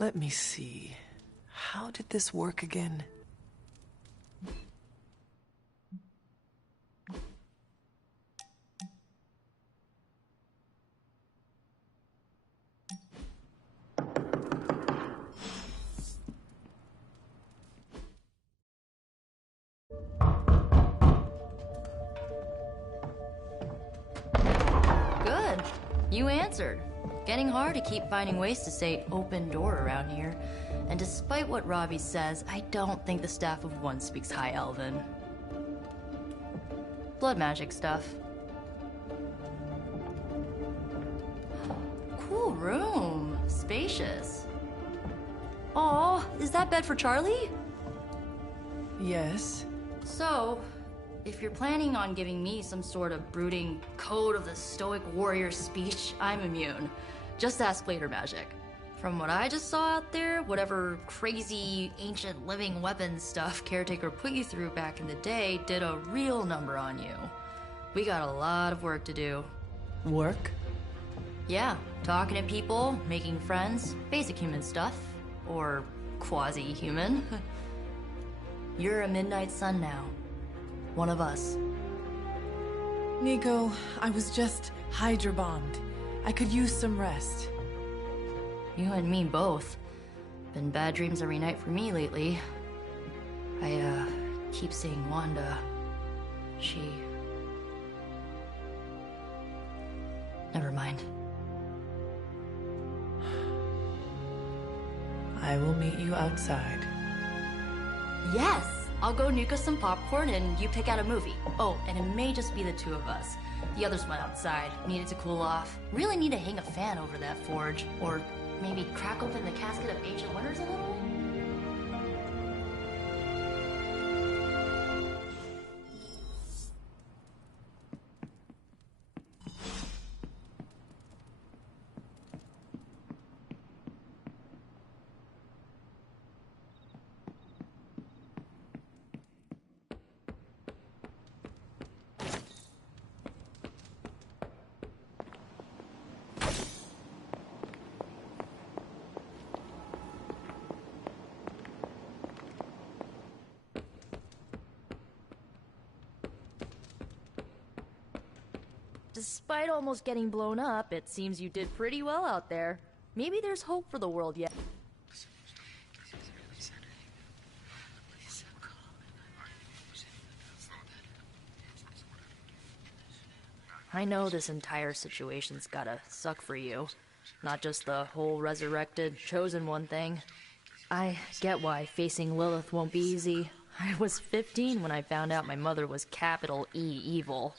Let me see. How did this work again? Good. You answered. Getting hard to keep finding ways to say open door around here. And despite what Robbie says, I don't think the staff of One speaks High Elven. Blood magic stuff. Cool room. Spacious. Aw, is that bed for Charlie? Yes. So, if you're planning on giving me some sort of brooding code of the stoic warrior speech, I'm immune. Just ask later, Magic. From what I just saw out there, whatever crazy ancient living weapons stuff Caretaker put you through back in the day did a real number on you. We got a lot of work to do. Work? Yeah, talking to people, making friends, basic human stuff. Or quasi-human. You're a Midnight Sun now. One of us. Nico, I was just Hydra bombed. I could use some rest. You and me both. Been bad dreams every night for me lately. I, keep seeing Wanda. She... Never mind. I will meet you outside. Yes! I'll go nuke us some popcorn and you pick out a movie. Oh, and it may just be the two of us. The others went outside, needed to cool off. Really need to hang a fan over that forge. Or maybe crack open the casket of ancient wonders a little? Despite almost getting blown up, it seems you did pretty well out there. Maybe there's hope for the world yet. I know this entire situation's gotta suck for you. Not just the whole resurrected, chosen one thing. I get why facing Lilith won't be easy. I was 15 when I found out my mother was capital E evil.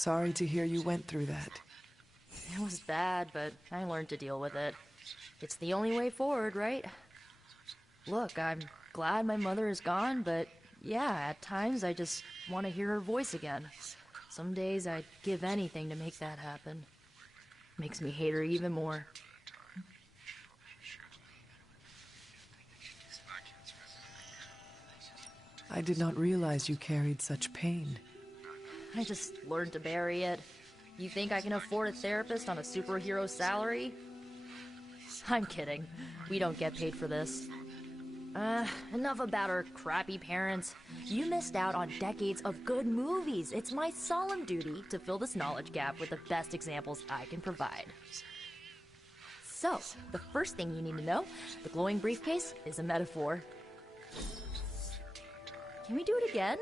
sorry to hear you went through that. It was bad, but I learned to deal with it. It's the only way forward, right? Look, I'm glad my mother is gone, but yeah, at times I just want to hear her voice again. Some days I'd give anything to make that happen. Makes me hate her even more. I did not realize you carried such pain. I just learned to bury it. You think I can afford a therapist on a superhero salary? I'm kidding. We don't get paid for this. Enough about our crappy parents. You missed out on decades of good movies. It's my solemn duty to fill this knowledge gap with the best examples I can provide. So, the first thing you need to know, the glowing briefcase is a metaphor. Can we do it again?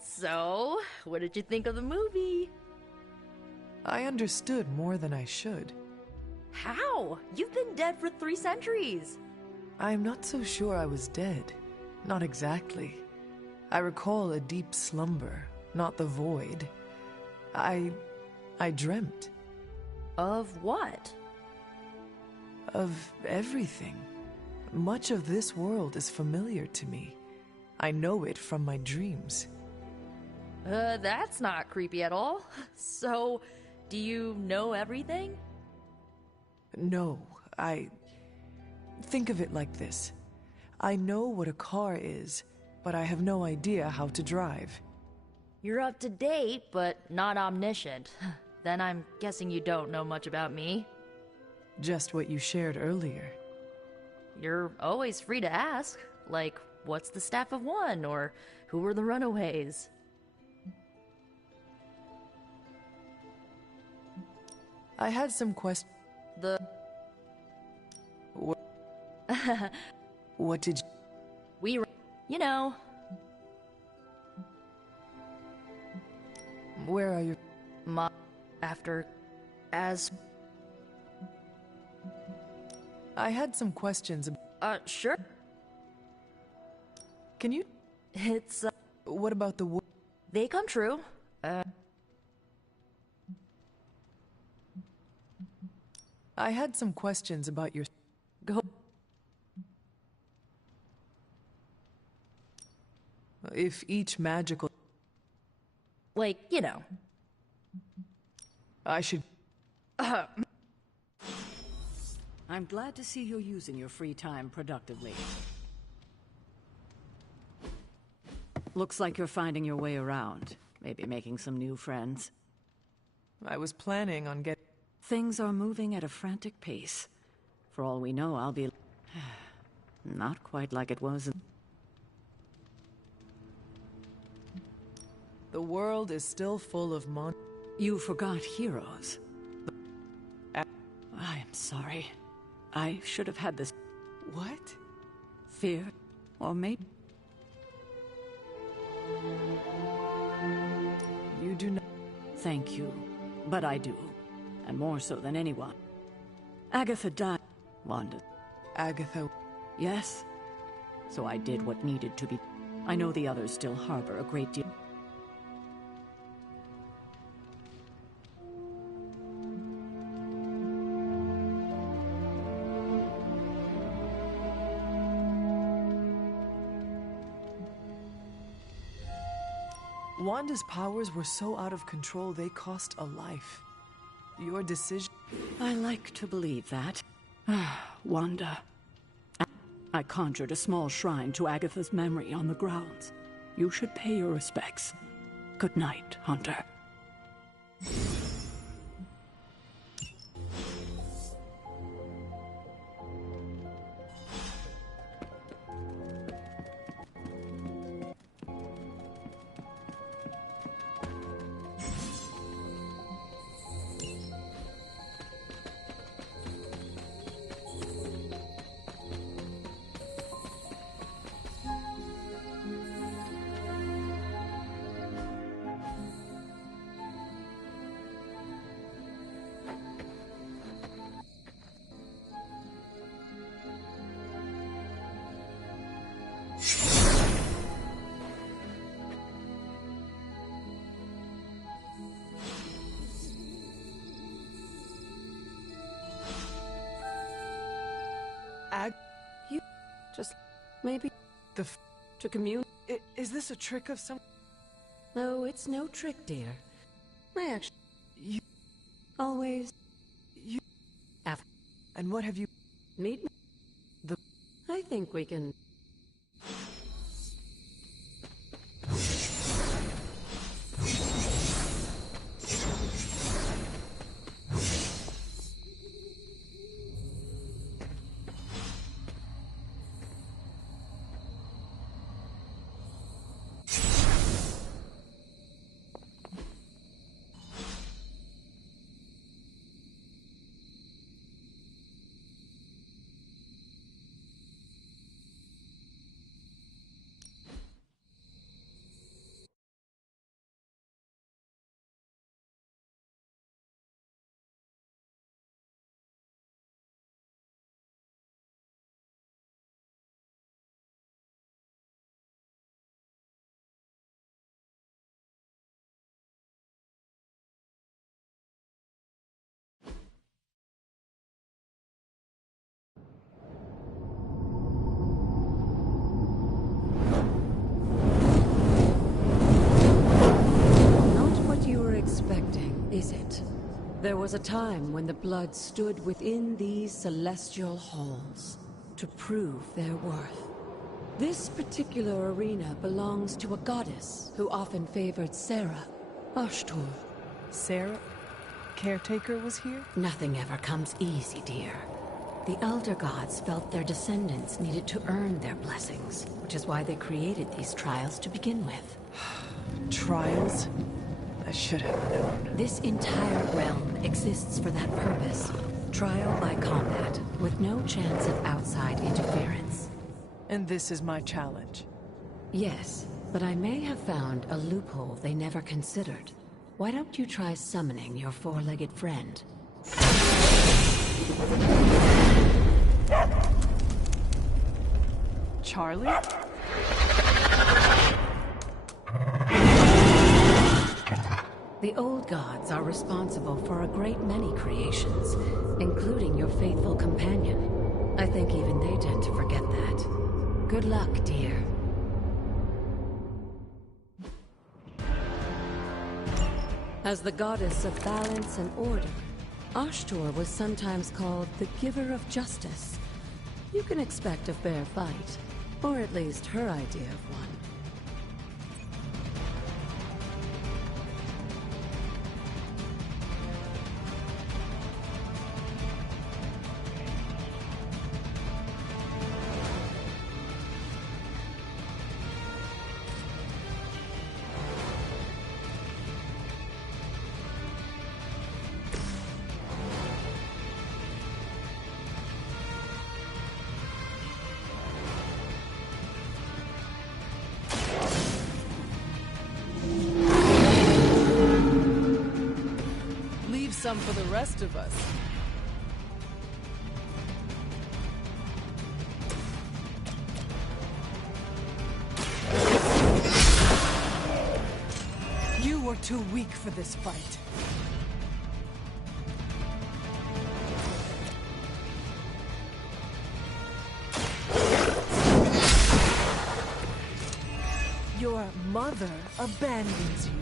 So, what did you think of the movie? I understood more than I should. How? You've been dead for 3 centuries. I'm not so sure I was dead. Not exactly. I recall a deep slumber, not the void. I dreamt. Of what? Of everything. Much of this world is familiar to me. I know it from my dreams. That's not creepy at all. So, do you know everything? No, Think of it like this. I know what a car is, but I have no idea how to drive. You're up to date, but not omniscient. Then I'm guessing you don't know much about me. Just what you shared earlier. You're always free to ask. Like, what's the Staff of One? Or who were the Runaways? I had some questions. What did you... You know. Where are your... As... I had some questions. Sure. Can you... It's, What about the... They come true. I had some questions about your... Go. If each magical... Like, you know. I should... I'm glad to see you're using your free time productively. Looks like you're finding your way around. Maybe making some new friends. I was planning on getting... Things are moving at a frantic pace. For all we know, I'll be... not quite like it was. The world is still full of You forgot heroes. I am sorry. I should have had this... What? Fear? Or maybe... You do not... Thank you. But I do. And more so than anyone. Agatha died. Wanda. Agatha... Yes. So I did what needed to be... I know the others still harbor a great deal... Wanda's powers were so out of control they cost a life. Your decision... I like to believe that. Wanda. I conjured a small shrine to Agatha's memory on the grounds. You should pay your respects. Good night, Hunter. Just maybe The to commune. is this a trick of some... No, it's no trick, dear. I actually You... always You... after And what have you... meet me. The... I think we can. Is it? There was a time when the blood stood within these celestial halls to prove their worth. This particular arena belongs to a goddess who often favored Sarah, Ashtur. Sarah? Caretaker was here? Nothing ever comes easy, dear. The Elder Gods felt their descendants needed to earn their blessings, which is why they created these trials to begin with. Trials? I should have known. This entire realm exists for that purpose. Trial by combat, with no chance of outside interference. And this is my challenge. Yes, but I may have found a loophole they never considered. Why don't you try summoning your four-legged friend? Charlie? The old gods are responsible for a great many creations, including your faithful companion. I think even they tend to forget that. Good luck, dear. As the goddess of balance and order, Ashtur was sometimes called the giver of justice. You can expect a fair fight, or at least her idea of one. Some for the rest of us. You were too weak for this fight. Your mother abandons you.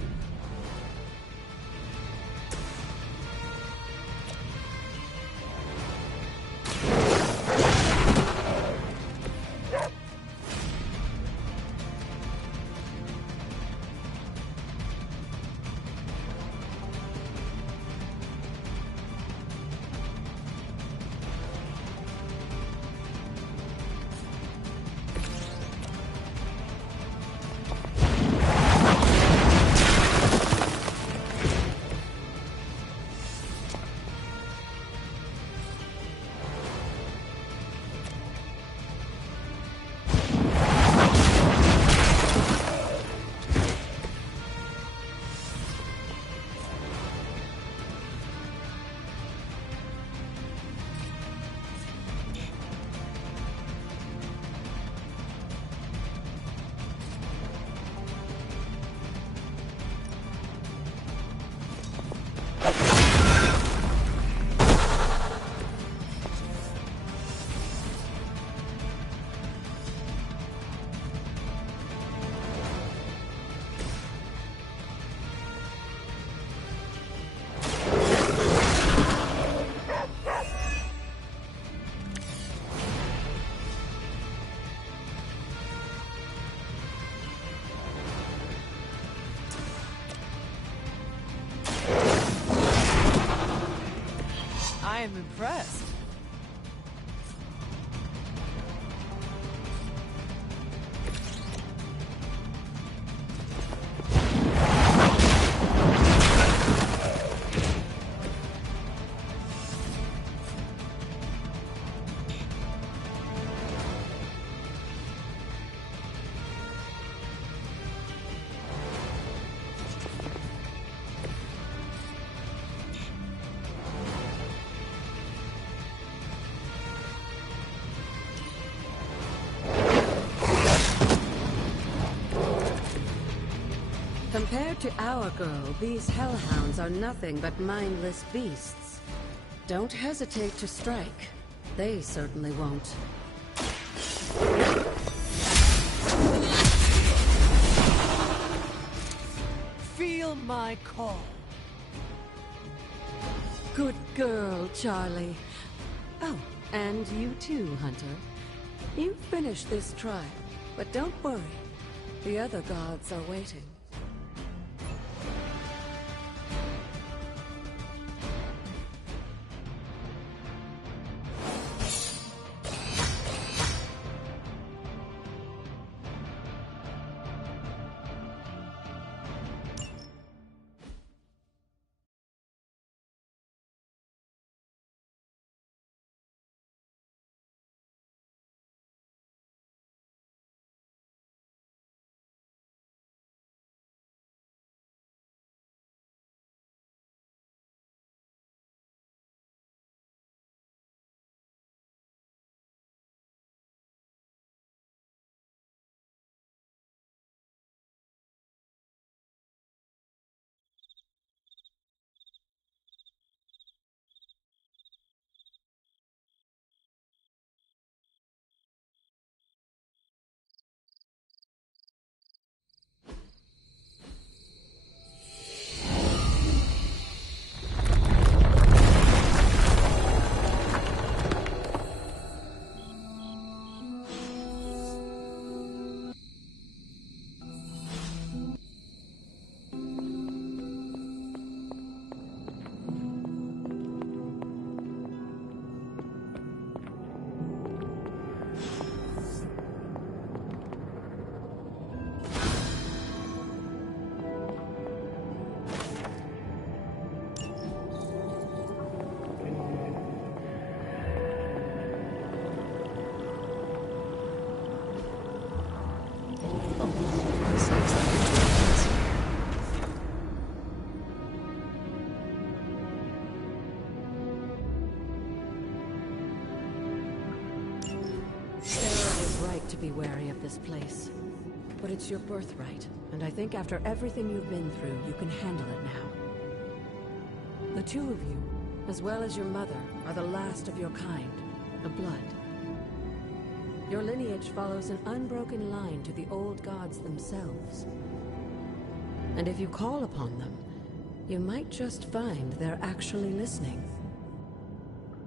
am impressed. Compared to our girl, these hellhounds are nothing but mindless beasts. Don't hesitate to strike. They certainly won't. Feel my call. Good girl, Charlie. Oh, and you too, Hunter. You finished this trial, but don't worry. The other gods are waiting. To be wary of this place. But it's your birthright, and I think after everything you've been through, you can handle it now. The two of you, as well as your mother, are the last of your kind, the Blood. Your lineage follows an unbroken line to the old gods themselves. And if you call upon them, you might just find they're actually listening.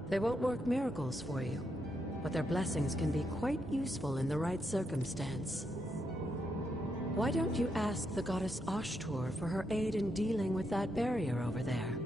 They won't work miracles for you, but their blessings can be quite useful in the right circumstance. Why don't you ask the goddess Ashtur for her aid in dealing with that barrier over there?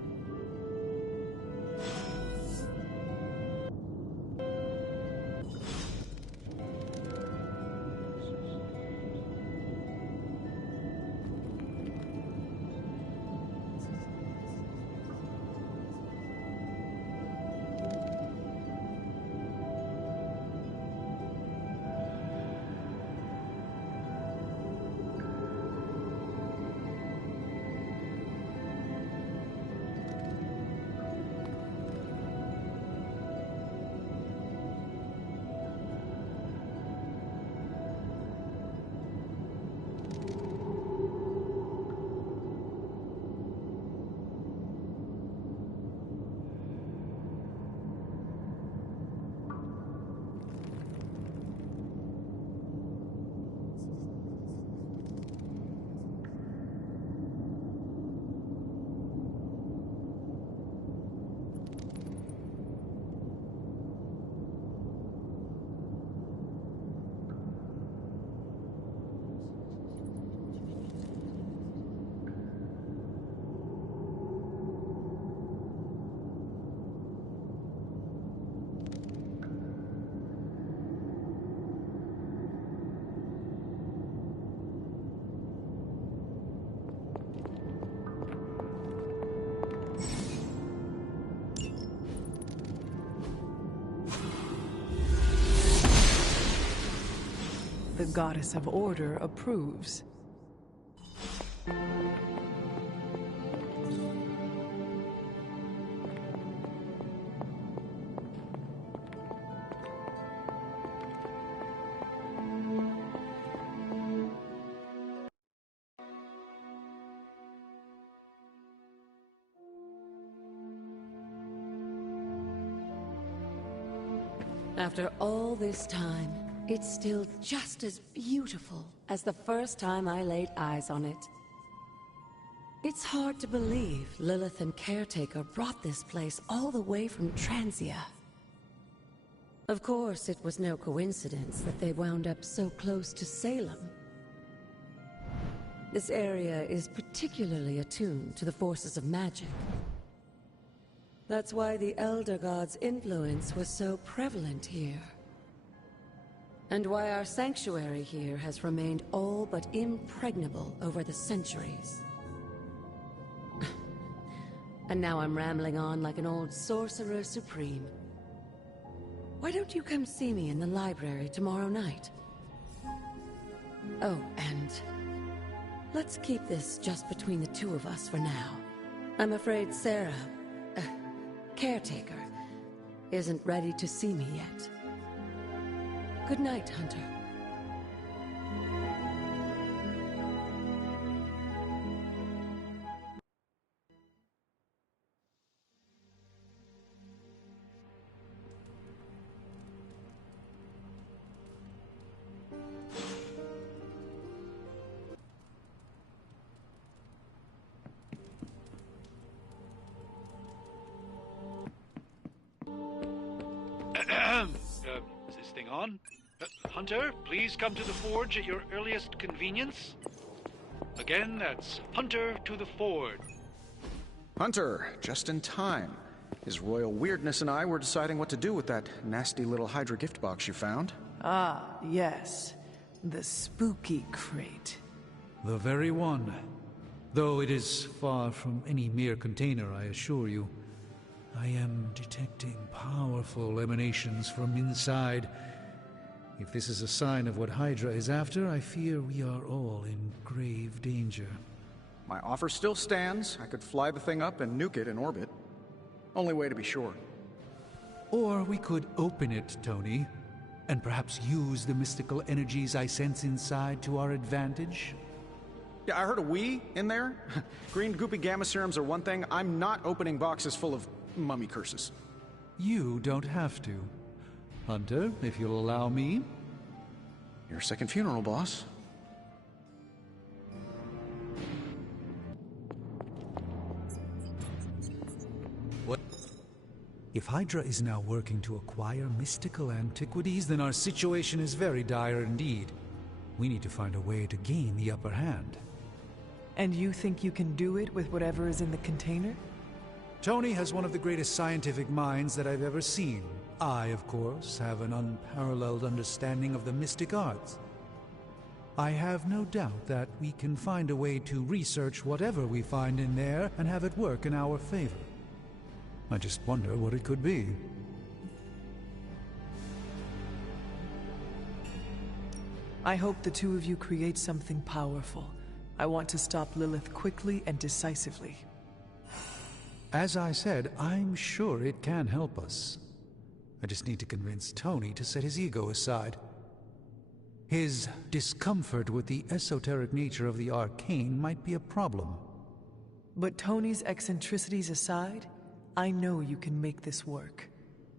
Goddess of Order approves. After all this time, it's still just as beautiful as the first time I laid eyes on it. It's hard to believe Lilith and Caretaker brought this place all the way from Transia. Of course, it was no coincidence that they wound up so close to Salem. This area is particularly attuned to the forces of magic. That's why the Elder God's influence was so prevalent here. And why our sanctuary here has remained all but impregnable over the centuries. And now I'm rambling on like an old sorcerer supreme. Why don't you come see me in the library tomorrow night? Oh, and let's keep this just between the two of us for now. I'm afraid Sarah, Caretaker, isn't ready to see me yet. Good night, Hunter. Is this thing on? Hunter, please come to the forge at your earliest convenience. Again, that's Hunter to the forge. Hunter, just in time. His royal weirdness and I were deciding what to do with that nasty little Hydra gift box you found. Ah, yes. The spooky crate. The very one. Though it is far from any mere container, I assure you. I am detecting powerful emanations from inside. If this is a sign of what Hydra is after, I fear we are all in grave danger. My offer still stands. I could fly the thing up and nuke it in orbit. Only way to be sure. Or we could open it, Tony, and perhaps use the mystical energies I sense inside to our advantage. Yeah, I heard a "we" in there. Green goopy gamma serums are one thing. I'm not opening boxes full of mummy curses. You don't have to. Hunter, if you'll allow me. Your second funeral, boss. What? If Hydra is now working to acquire mystical antiquities, then our situation is very dire indeed. We need to find a way to gain the upper hand. And you think you can do it with whatever is in the container? Tony has one of the greatest scientific minds that I've ever seen. I, of course, have an unparalleled understanding of the mystic arts. I have no doubt that we can find a way to research whatever we find in there and have it work in our favor. I just wonder what it could be. I hope the two of you create something powerful. I want to stop Lilith quickly and decisively. As I said, I'm sure it can help us. I just need to convince Tony to set his ego aside. His discomfort with the esoteric nature of the arcane might be a problem. But Tony's eccentricities aside, I know you can make this work.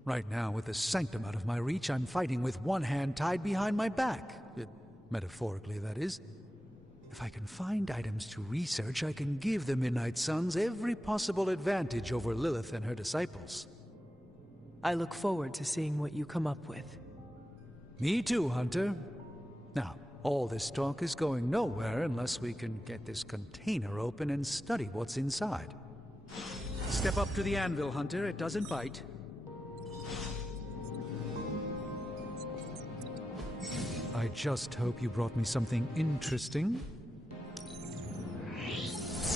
Right now, with the sanctum out of my reach, I'm fighting with one hand tied behind my back. Metaphorically, that is. If I can find items to research, I can give the Midnight Suns every possible advantage over Lilith and her disciples. I look forward to seeing what you come up with. Me too, Hunter. Now, all this talk is going nowhere unless we can get this container open and study what's inside. Step up to the anvil, Hunter. It doesn't bite. I just hope you brought me something interesting.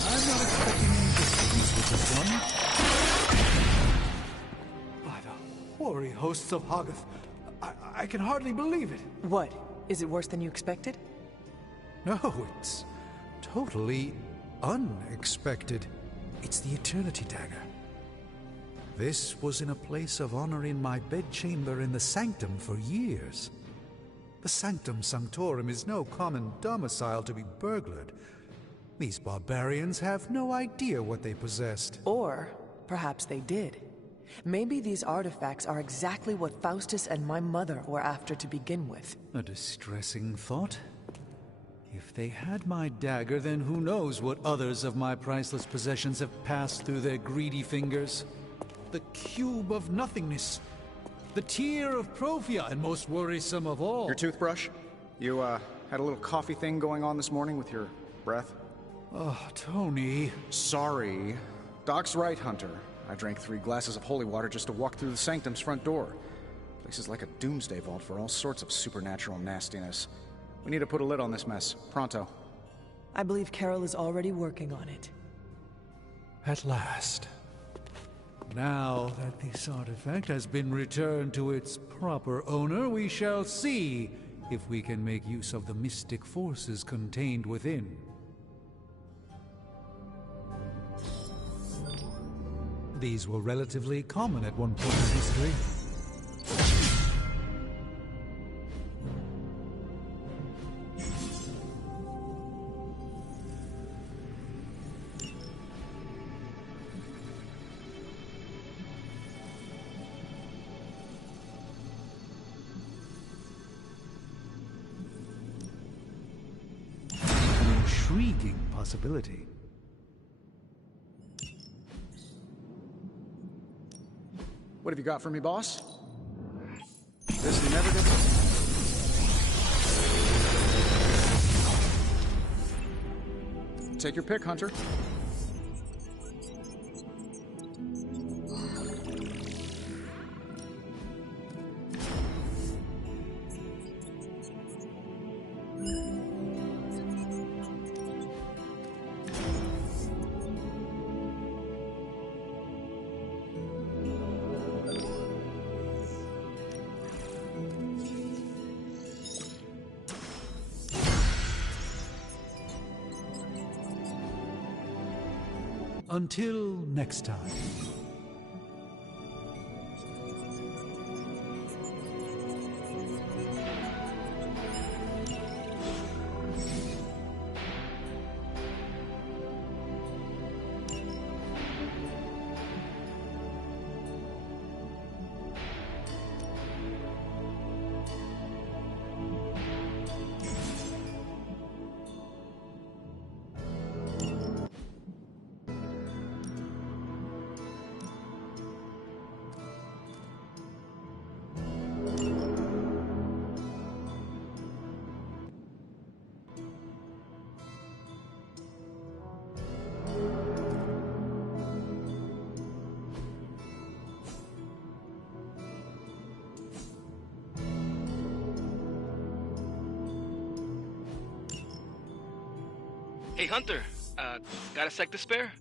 I'm not expecting any difficulties with this one. By the hoary hosts of Hoggoth, I can hardly believe it. What? Is it worse than you expected? No, it's totally unexpected. It's the Eternity Dagger. This was in a place of honor in my bedchamber in the Sanctum for years. The Sanctum Sanctorum is no common domicile to be burglared. These barbarians have no idea what they possessed. Or perhaps they did. Maybe these artifacts are exactly what Faustus and my mother were after to begin with. A distressing thought. If they had my dagger, then who knows what others of my priceless possessions have passed through their greedy fingers. The Cube of Nothingness. The Tear of Profia, and most worrisome of all. Your toothbrush? You, had a little coffee thing going on this morning with your breath? Oh, Tony. Sorry. Doc's right, Hunter. I drank 3 glasses of holy water just to walk through the Sanctum's front door. Place is like a doomsday vault for all sorts of supernatural nastiness. We need to put a lid on this mess. Pronto. I believe Carol is already working on it. At last. Now that this artifact has been returned to its proper owner, we shall see if we can make use of the mystic forces contained within. These were relatively common at one point in history. An intriguing possibility. What have you got for me, boss? This never gets... Take your pick, Hunter. Until next time. Hey, Hunter, got a sec to spare?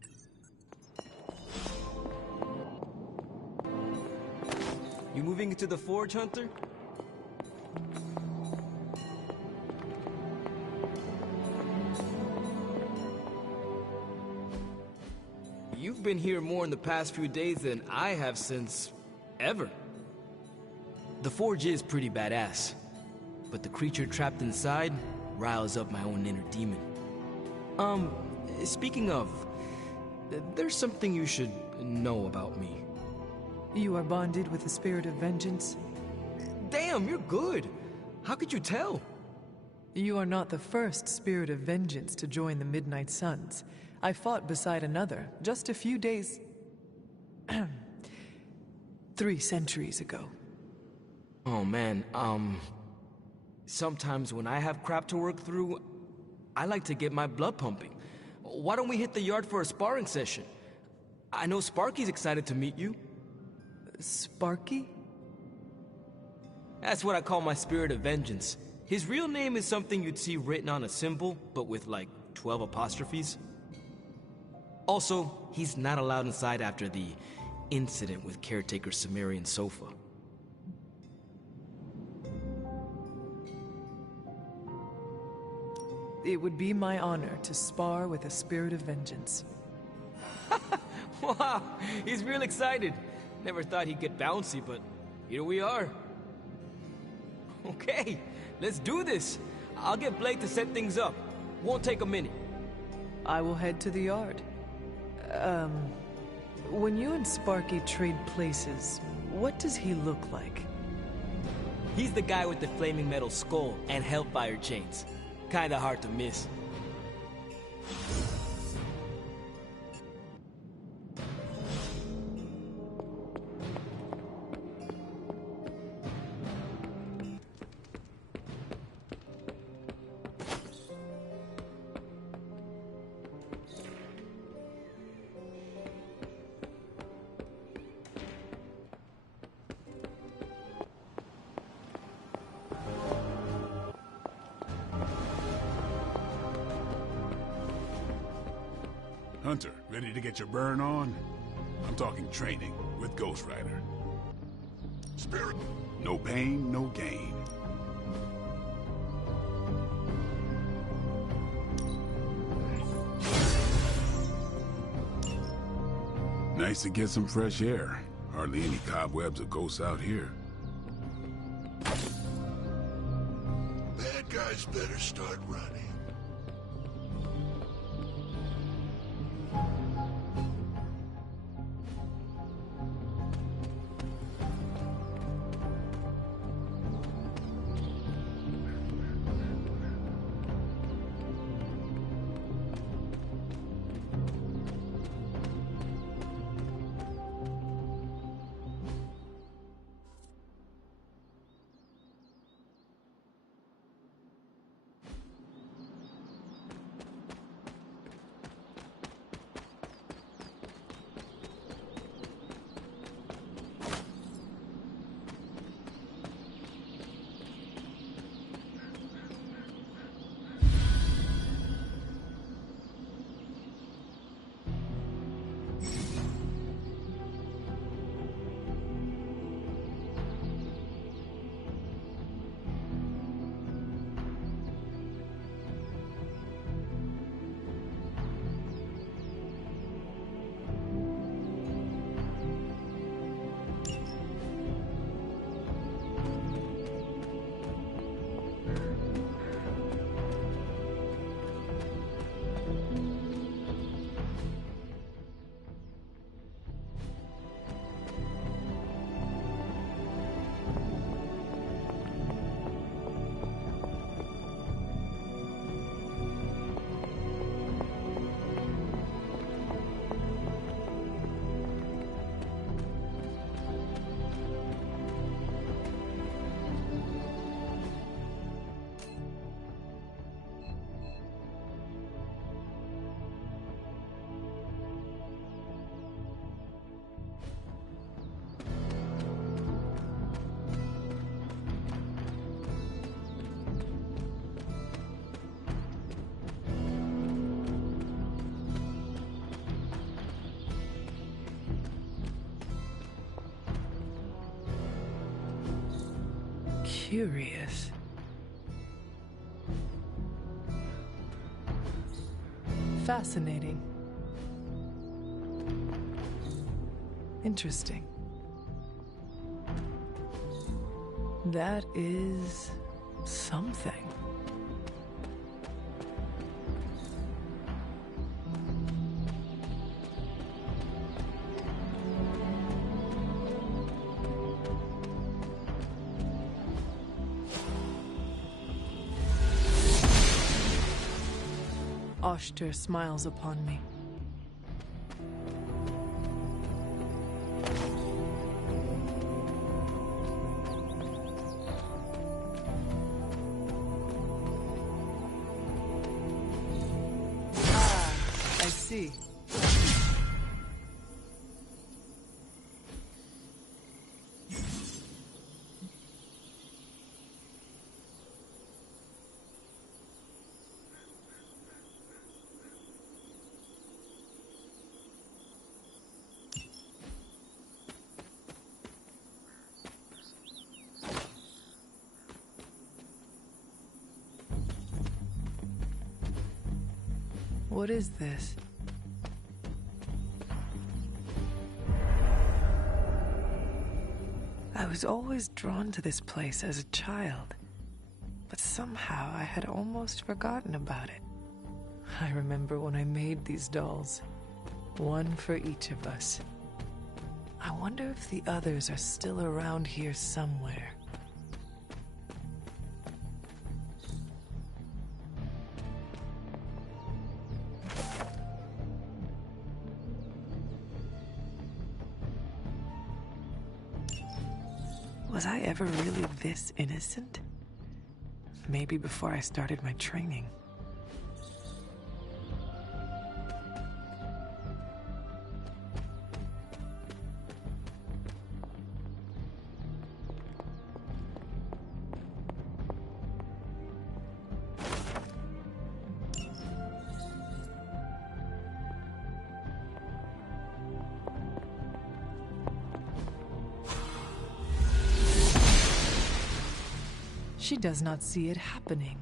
You moving into the forge, Hunter? You've been here more in the past few days than I have since... ever. The forge is pretty badass, but the creature trapped inside riles up my own inner demon. Speaking of, there's something you should know about me. You are bonded with the spirit of vengeance? Damn, you're good. How could you tell? You are not the first spirit of vengeance to join the Midnight Suns. I fought beside another just a few days... 3 centuries ago. Oh man, sometimes when I have crap to work through, I like to get my blood pumping. Why don't we hit the yard for a sparring session? I know Sparky's excited to meet you. Sparky? That's what I call my spirit of vengeance. His real name is something you'd see written on a symbol, but with like 12 apostrophes. Also, he's not allowed inside after the incident with caretaker Sumerian Sofa. It would be my honor to spar with a spirit of vengeance. Wow, he's real excited. Never thought he'd get bouncy, but here we are. Okay, let's do this. I'll get Blake to set things up. Won't take a minute. I will head to the yard. When you and Sparky trade places, what does he look like? He's the guy with the flaming metal skull and hellfire chains. Kinda hard to miss. Hunter, ready to get your burn on? I'm talking training with Ghost Rider. Spirit, no pain, no gain. Nice to get some fresh air. Hardly any cobwebs or ghosts out here. Bad guys better start running. Curious. Fascinating. Interesting. That is something. Oshter smiles upon me. Ah, I see. What is this? I was always drawn to this place as a child, but somehow I had almost forgotten about it. I remember when I made these dolls, one for each of us. I wonder if the others are still around here somewhere. Was I ever really this innocent? Maybe before I started my training. She does not see it happening.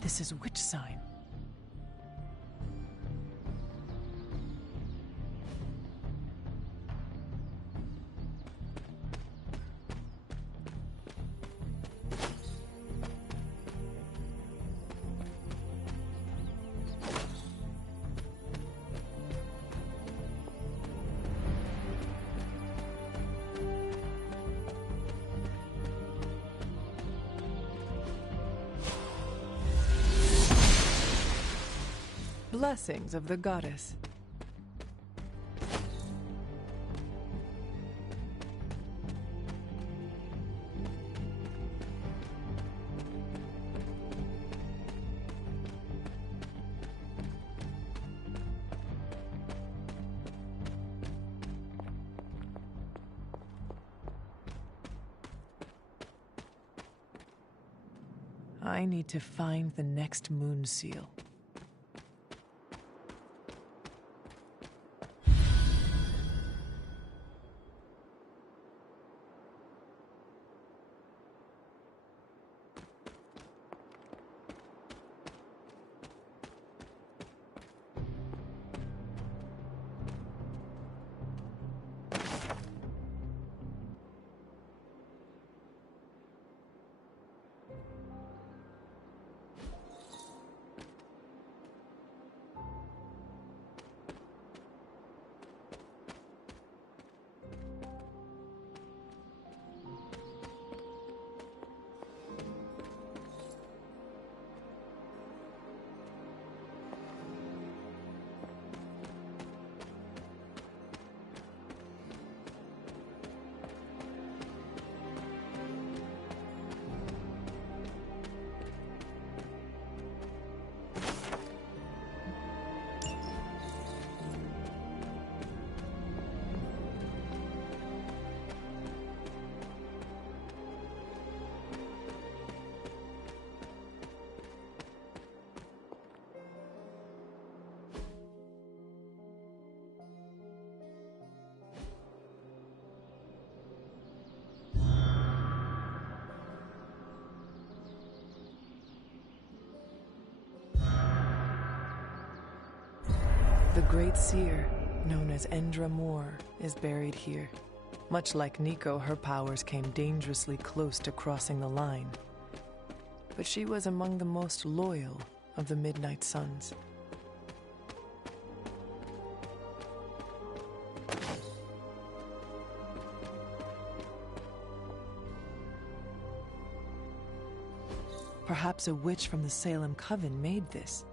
This is which sign? Blessings of the goddess. I need to find the next moon seal. The Great Seer, known as Endra Moore, is buried here. Much like Nico, her powers came dangerously close to crossing the line. But she was among the most loyal of the Midnight Suns. Perhaps a witch from the Salem Coven made this.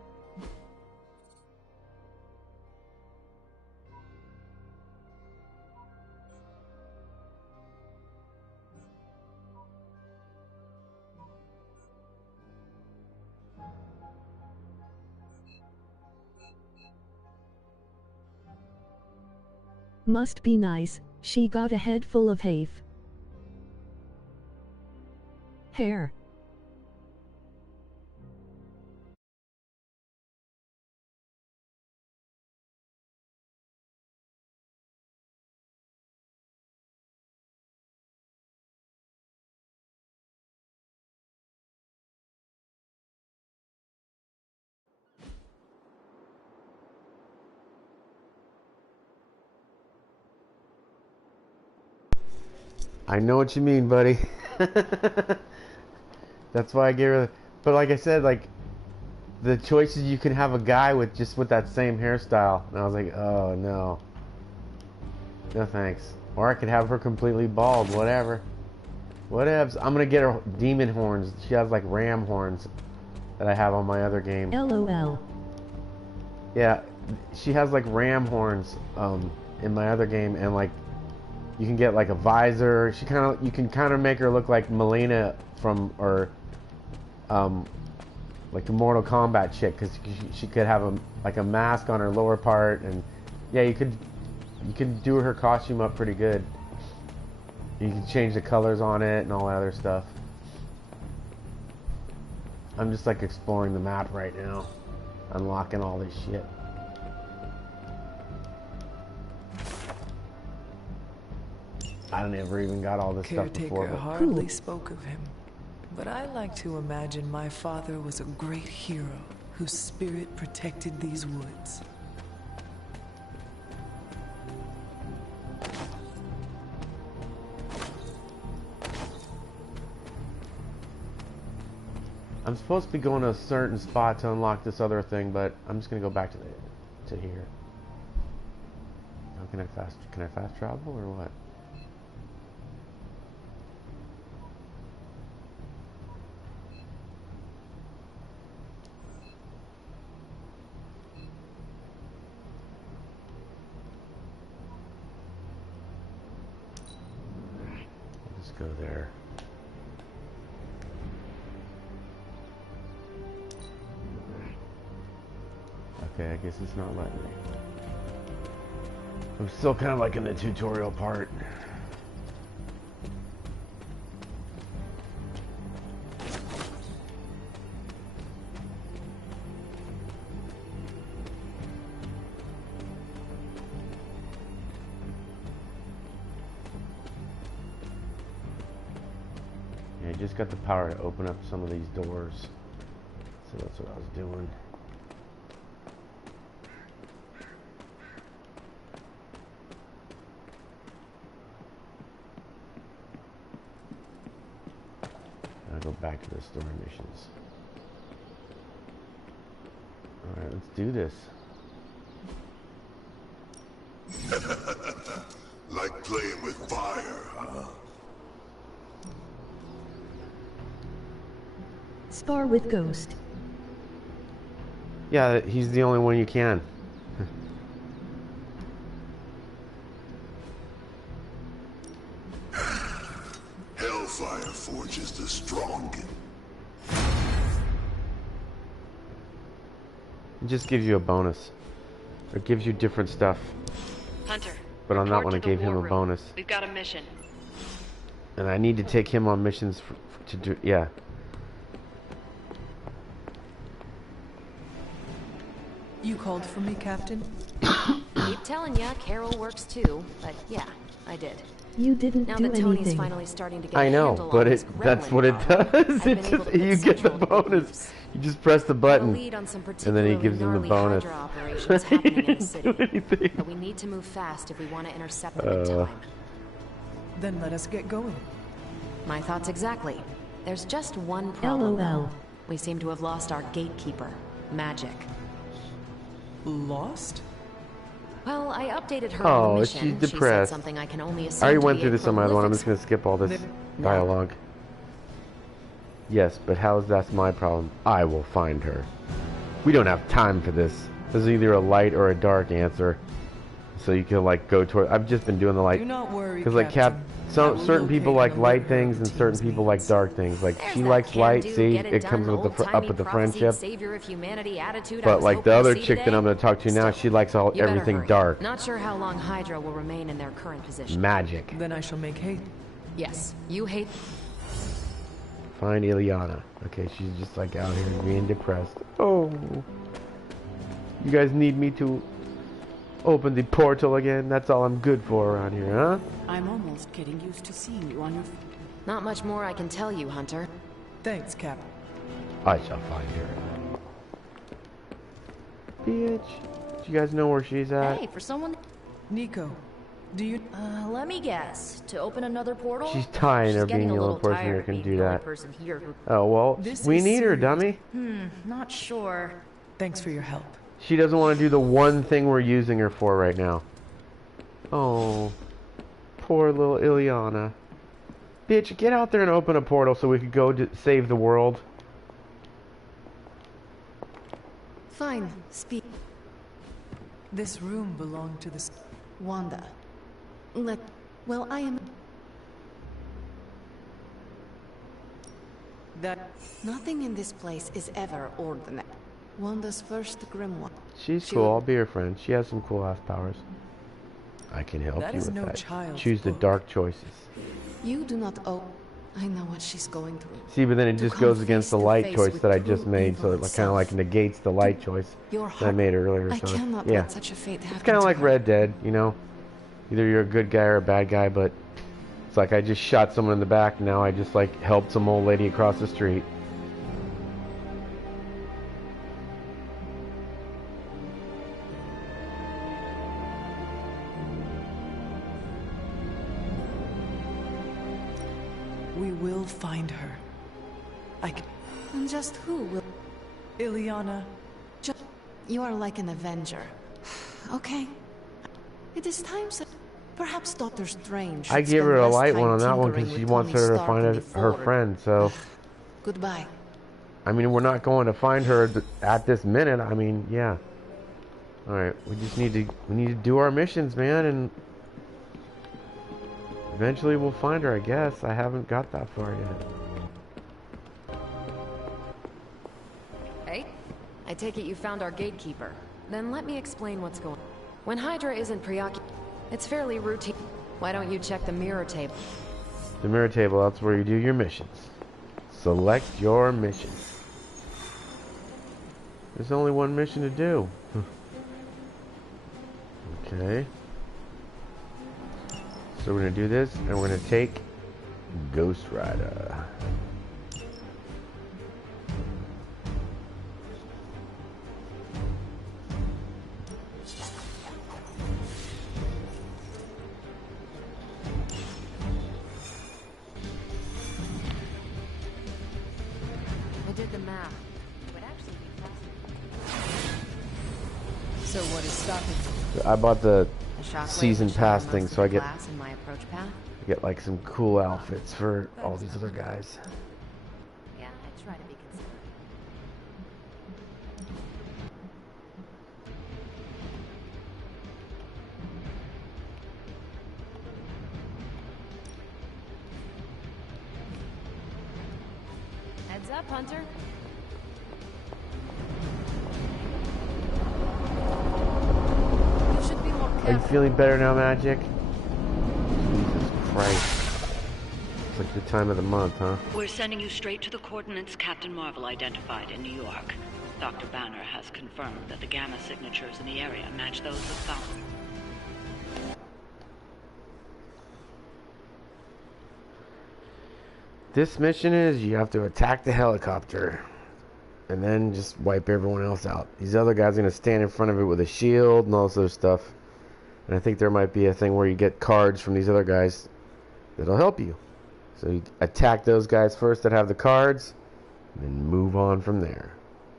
Must be nice, she got a head full of hair. I know what you mean, buddy. That's why I gave her. But like I said, like the choices, you can have a guy with that same hairstyle, and I was like, oh no, no thanks. Or I could have her completely bald, whatever. Whatevs. I'm gonna get her demon horns. She has like ram horns that I have on my other game. LOL. Yeah, she has like ram horns in my other game, and like you can get like a visor. You can kind of make her look like Melina from like the Mortal Kombat chick, because she could have a mask on her lower part, and yeah, you could do her costume up pretty good. You can change the colors on it and all that other stuff. I'm just like exploring the map right now, unlocking all this shit. I never even got all this stuff before. Caretaker hardly spoke of him, but I like to imagine my father was a great hero whose spirit protected these woods. I'm supposed to be going to a certain spot to unlock this other thing, but I'm just gonna go back to here. How can I fast travel or what? Let's go there. Okay, I guess it's not letting me. I'm still kind of like in the tutorial part. Yeah, I just got the power to open up some of these doors. So that's what I was doing. Go back to the story missions. Alright, let's do this. Like playing with fire, huh? Spar with Ghost. Yeah, he's the only one you can. Hellfire forges the strongest. It just gives you a bonus. It gives you different stuff. Hunter. But on that one, I gave him a bonus. We've got a mission. And I need to take him on missions to do. Yeah. You called for me, Captain? Keep telling ya, Carol works too, but yeah, I did. You didn't now do that Tony's anything. finally starting to get I a know, handle but on this that's what it does. It just, you get the bonus. You just press the button, and then he gives him the bonus. Operations happening in the city. But we need to move fast if we want to intercept them in time. Then let us get going. My thoughts exactly. There's just one problem. LOL. We seem to have lost our gatekeeper, Magic. Lost? Well, I updated her on the mission. She's depressed. She said something I can only assume I already to went be through a this on my other one. I'm prolific just going to skip all this dialogue. Yes, but how is that my problem? I will find her. We don't have time for this. There's either a light or a dark answer. So you can like go toward. I've just been doing the light. Do not worry, because like certain people like light things and certain people like dark things. Like she likes light. See, it comes with the up with the friendship. But like the other chick that I'm going to talk to now, she likes everything dark. Not sure how long Hydra will remain in their current position. Magic. Then I shall make hay. Yes, you hate. Find Ileana. Okay, she's just like out here being depressed. Oh, you guys need me to open the portal again? That's all I'm good for around here, huh? I'm almost getting used to seeing you on your... Not much more I can tell you, Hunter. Thanks, Cap. I shall find her. Bitch. Do you guys know where she's at? Hey, for someone... Nico, Do you? Let me guess. To open another portal? She's tired of being the only person who can do that. Oh, well, we need her, dummy. Not sure. Thanks for your help. She doesn't want to do the one thing we're using her for right now. Oh, poor little Illyana. Bitch, get out there and open a portal so we could go to save the world. Fine, speak. This room belonged to the... Wanda. Well, I am... That... Nothing in this place is ever ordinary. Wanda's first grimoire. She's cool. I'll be her friend. She has some cool ass powers. I can help you with that. Choose the dark choices. You do not owe... I know what she's going through. See, but then it just goes against the light choice that I just made, so it kind of like negates the light choice that I made earlier. I cannot let such a fate happen. It's kind of like Red Dead, you know? Either you're a good guy or a bad guy, but it's like I just shot someone in the back, now I just like helped some old lady across the street. We will find her. And just who will... Illyana. You are like an Avenger. Okay. It is time that perhaps Doctor Strange... I gave her a light one on that one because she wants her to find her friend, so... Goodbye. I mean, we're not going to find her at this minute. I mean, yeah. Alright, we need to do our missions, man, and... Eventually we'll find her, I guess. I haven't got that far yet. Hey, I take it you found our gatekeeper. Then let me explain what's going on. When Hydra isn't preoccupied, it's fairly routine. Why don't you check the mirror table? The mirror table, that's where you do your missions. Select your mission. There's only one mission to do. Okay. So we're going to do this, and we're going to take Ghost Rider. I did the math. It would actually be faster. So what is stopping you? I bought the season pass thing, so I get like some cool outfits for all these other guys. Yeah, I try to be considerate. Heads up, Hunter. Are you feeling better now, Magic? Jesus Christ. It's like the time of the month, huh? We're sending you straight to the coordinates Captain Marvel identified in New York. Dr. Banner has confirmed that the gamma signatures in the area match those of Falcon. This mission is you have to attack the helicopter and then just wipe everyone else out. These other guys are going to stand in front of it with a shield and all this other stuff. And I think there might be a thing where you get cards from these other guys that'll help you. So you attack those guys first that have the cards, and then move on from there.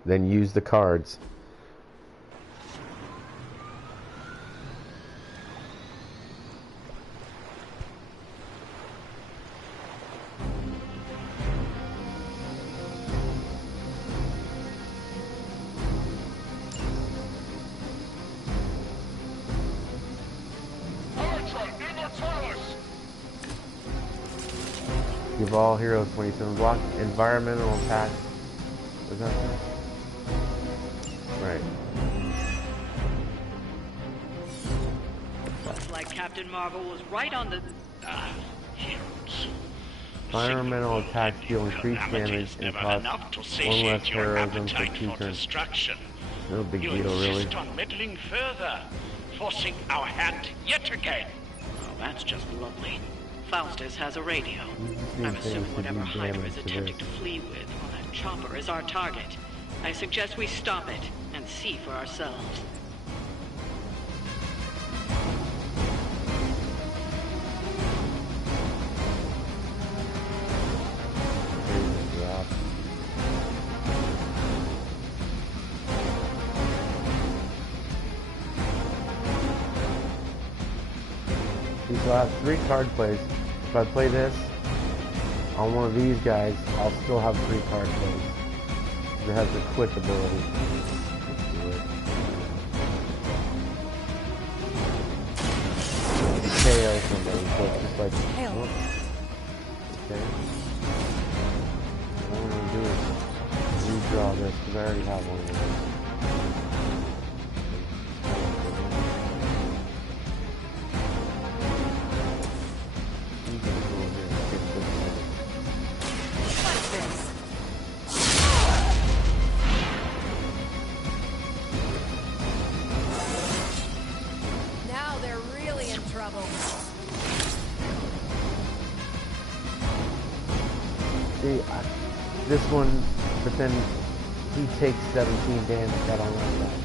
Then use the cards. Give all heroes 27 block environmental attack. Is that right? Looks like Captain Marvel was right on the... heroes. Environmental attacks deal increased damage and cost one less terrorism for 2 turns. No big deal, really. Insist on meddling further, forcing our hand yet again. Oh, that's just lovely. Faustus has a radio. I'm assuming whatever Hydra is attempting to flee with on that chopper is our target. I suggest we stop it and see for ourselves. So I have 3 card plays. If I play this on one of these guys, I'll still have 3 card plays. It has the quick ability. Let's do it. KO somebody, so it's just like, oh, okay. What I'm gonna do is redraw this because I already have one of those. Now they're really in trouble. See, this one, but then he takes 17 damage. I don't like that.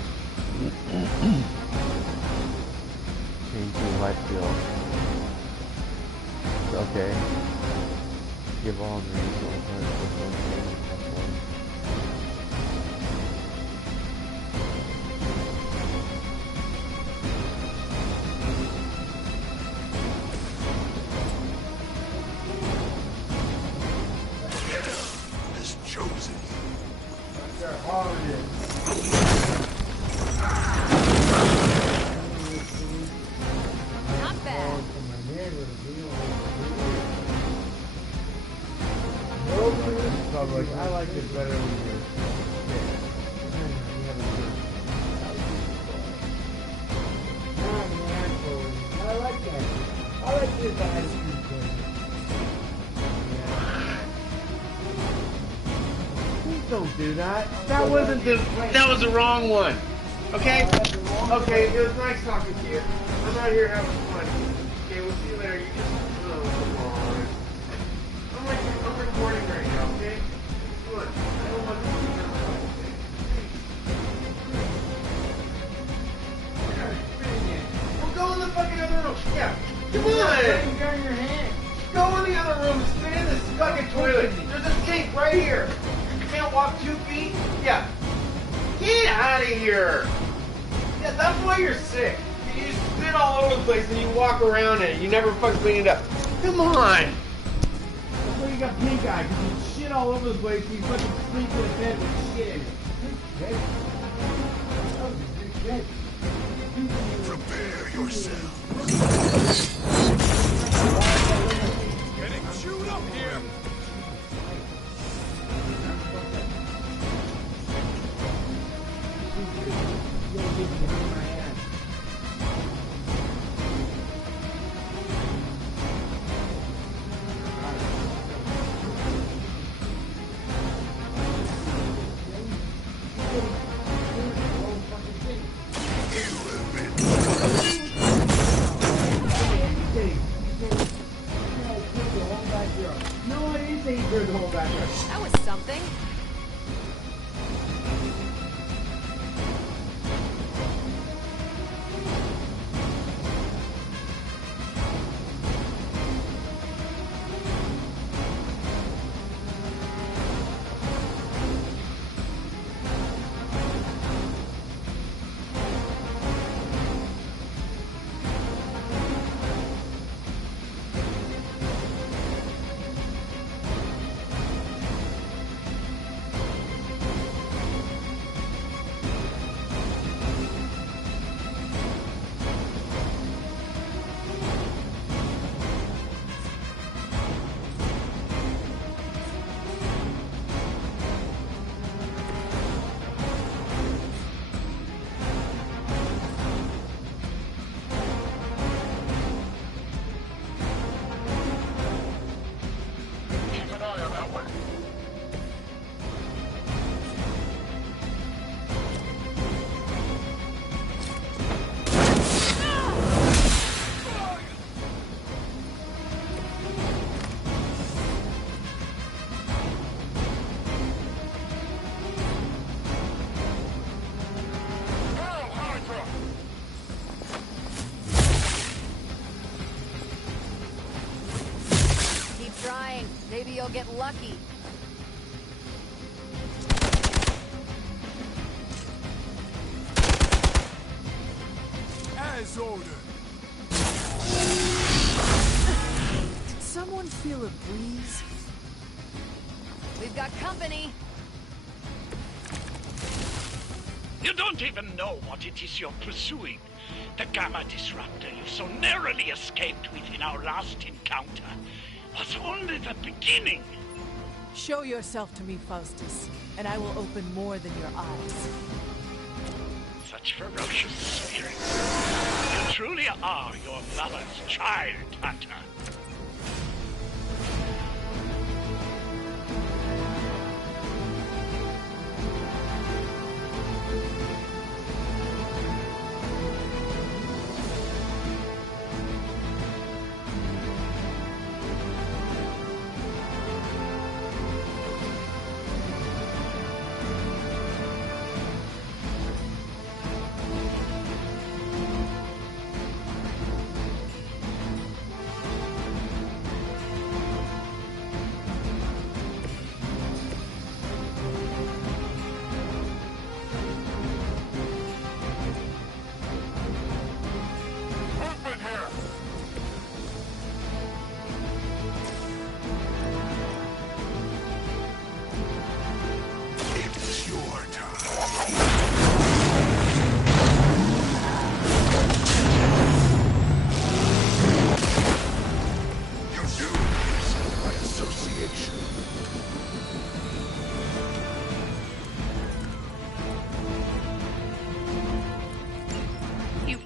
Change to life steal. Okay. Give all the resources. Has chosen Not bad. I like it better when you're I like that. I like this attitude. Please don't do that. That wasn't the. That was the wrong one. Okay? Okay, it was nice talking to you. I'm out here having fun. Okay, we'll see you later. You just. Oh, come on. I'm recording right now, okay? Come on. I don't want to see you. Well, go in the fucking other room. Yeah. Come on. Go in the other room. Spit in this fucking toilet. There's a sink right here. You can't walk 2 feet? Yeah. Get out of here. Yeah, that's why you're sick. You just spit all over the place and you walk around it. You never fucking clean it up. Come on. That's why you got pink eye, because you shit all over the place and you fucking sleep in a bed with shit in it. Okay? That was a good shit. Prepare yourself. Getting chewed up here. No, I didn't say he cleared the whole backyard. That was something. Maybe you'll get lucky. As ordered. a breeze. We've got company. You don't even know what it is you're pursuing. The Gamma Disruptor you so narrowly escaped with in our last encounter was only the beginning. Show yourself to me, Faustus, and I will open more than your eyes. Such ferocious spirit. You truly are your mother's child, Hunter.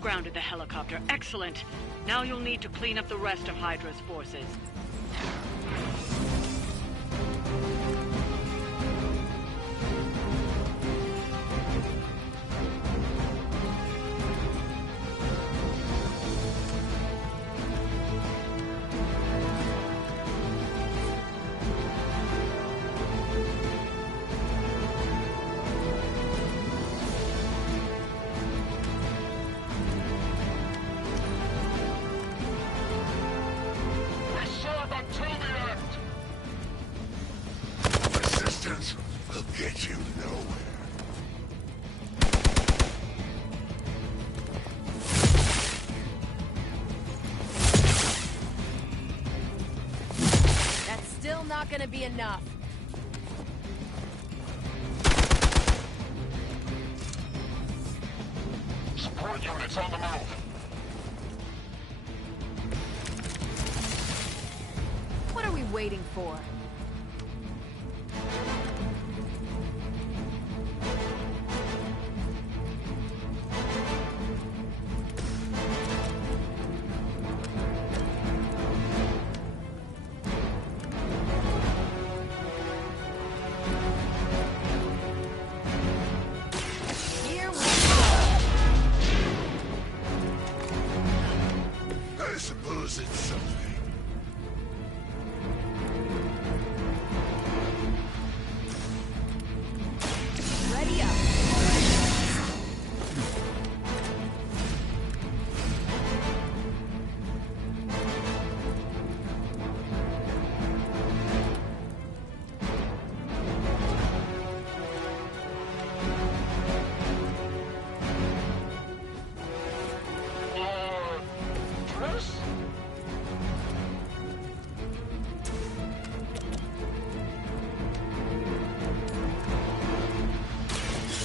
Grounded the helicopter. Excellent. Now you'll need to clean up the rest of Hydra's forces. Will get you nowhere. That's still not gonna be enough. Support units on the move. What are we waiting for? I suppose it's something. Ready up.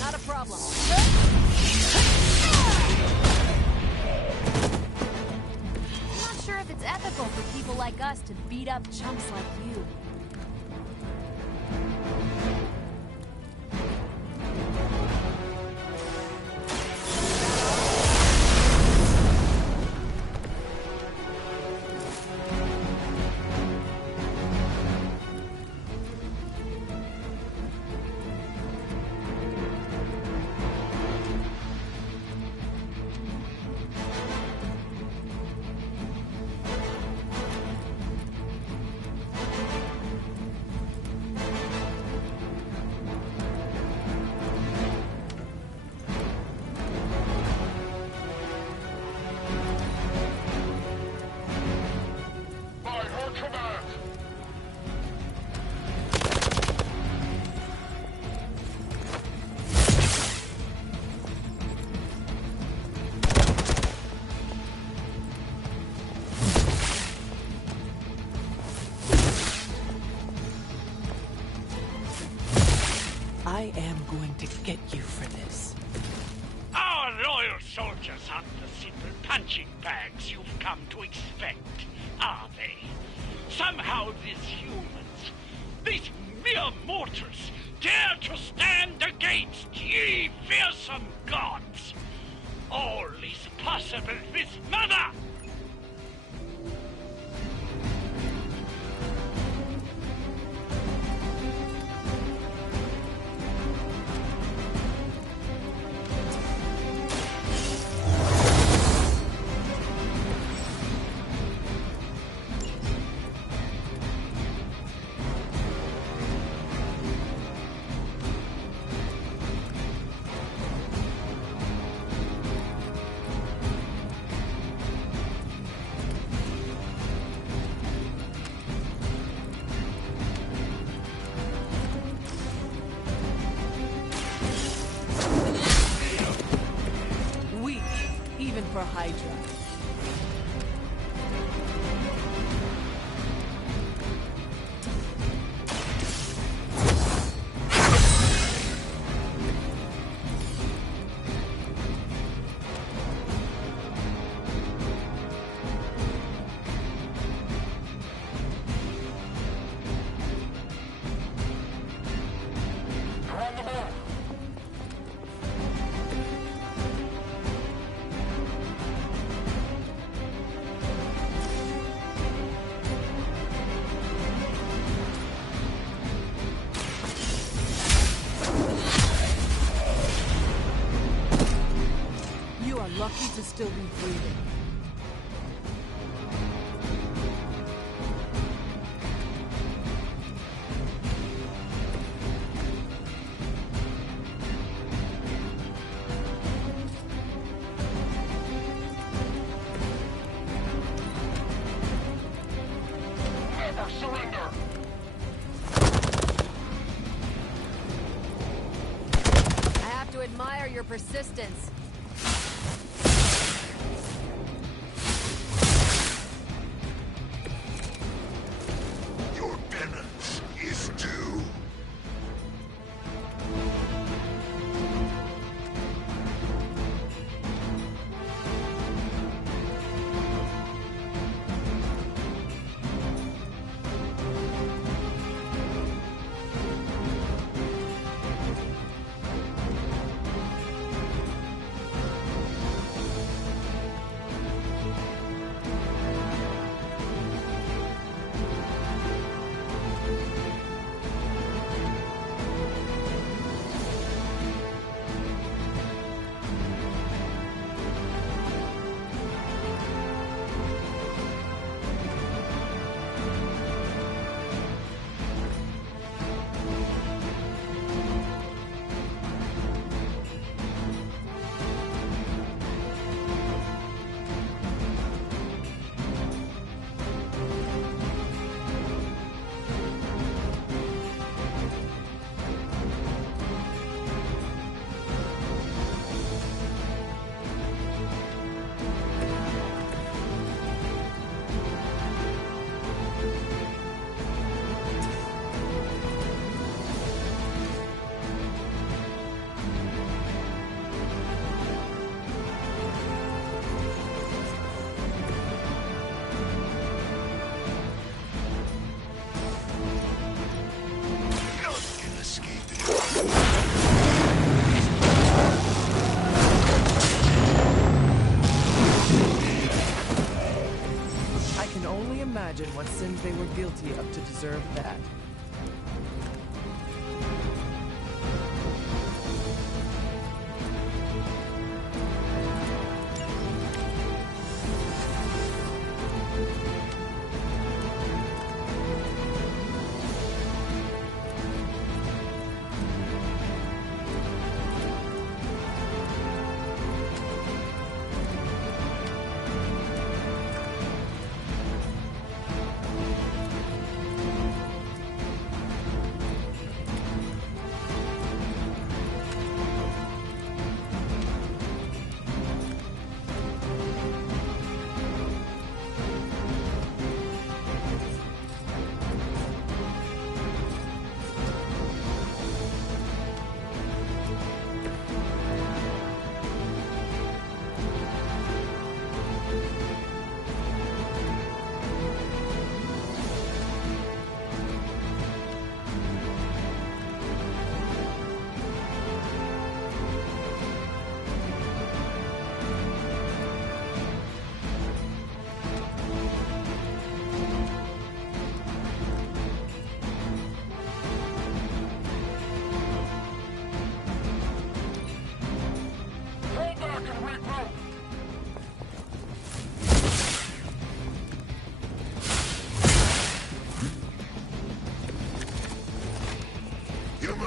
Not a problem. I'm not sure if it's ethical for people like us to beat up chumps like you. I am going to get you for this. Our loyal soldiers aren't the simple punching bags you've come to expect, are they? Somehow these humans, these mere mortals, dare to stand against ye fearsome gods. All is possible with Mother! For Hydra. Lucky to still be breathing. Never surrender! I have to admire your persistence. Imagine what sins they were guilty of to deserve that.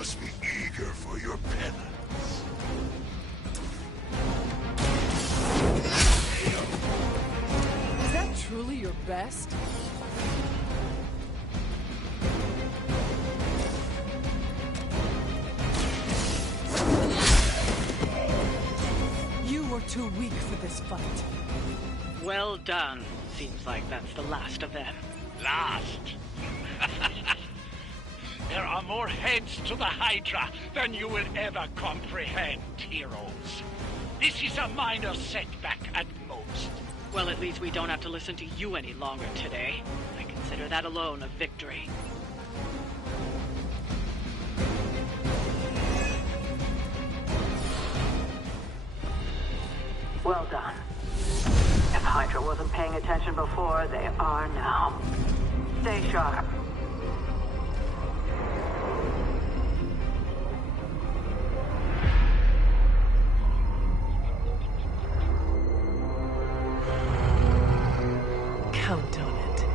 must be eager for your penance. Is that truly your best? You were too weak for this fight. Well done. Seems like that's the last of them. Last? There are more heads to the Hydra than you will ever comprehend, heroes. This is a minor setback at most. Well, at least we don't have to listen to you any longer today. I consider that alone a victory. Well done. If Hydra wasn't paying attention before, they are now. Stay sharp. Count on it.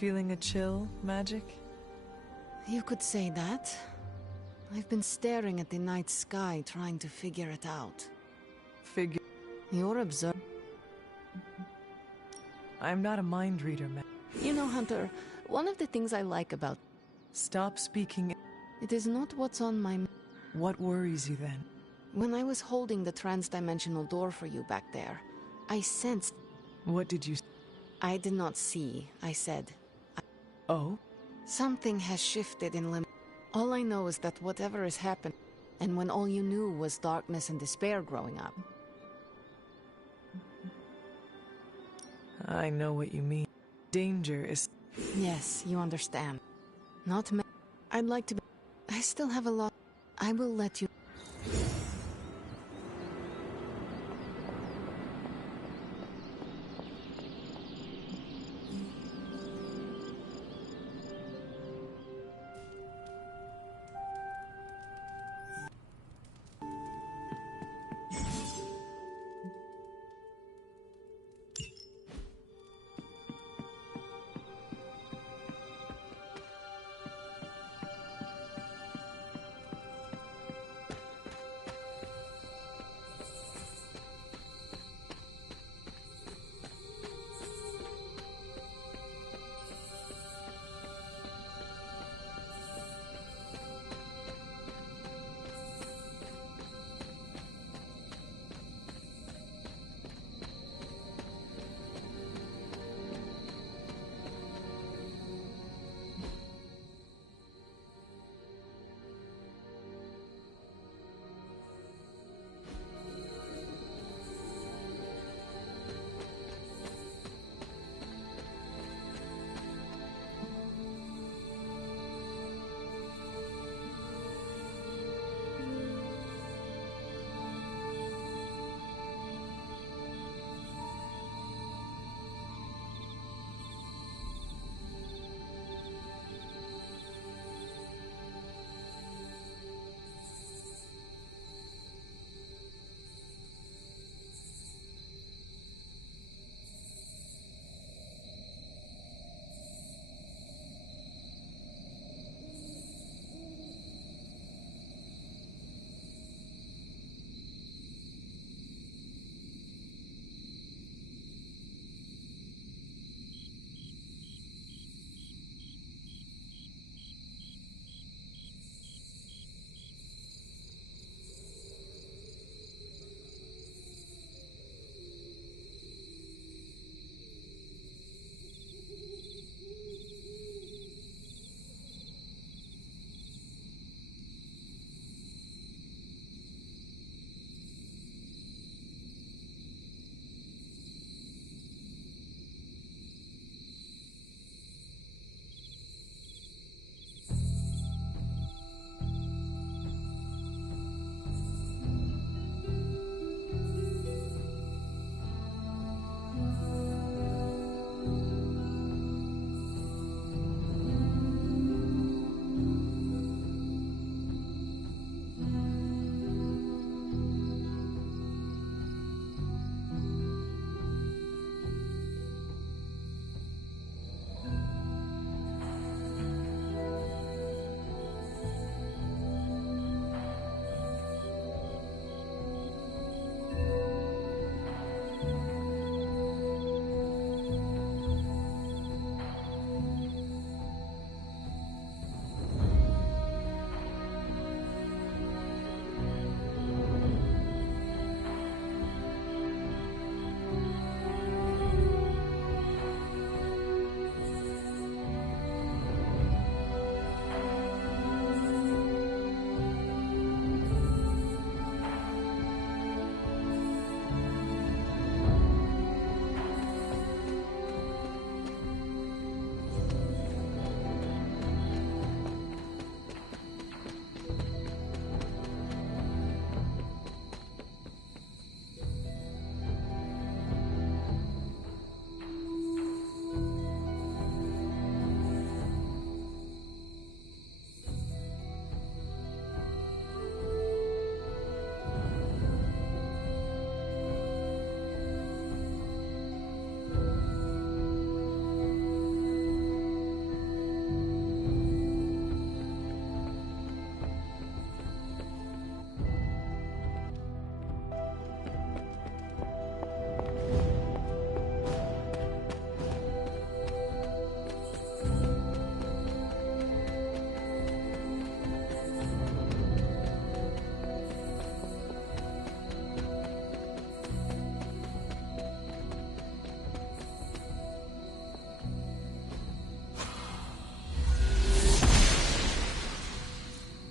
Feeling a chill, Magic? You could say that. I've been staring at the night sky, trying to figure it out. You're observing. I'm not a mind reader, man. You know, Hunter, one of the things I like about... Stop speaking. It is not what's on my... What worries you then? When I was holding the transdimensional door for you back there, I sensed... What did you... I did not see, I said. Oh? Something has shifted in Lim... All I know is that whatever has happened, and when all you knew was darkness and despair growing up. I know what you mean. Danger is... Yes, you understand. Not me. I'd like to be... I still have a lot... I will let you...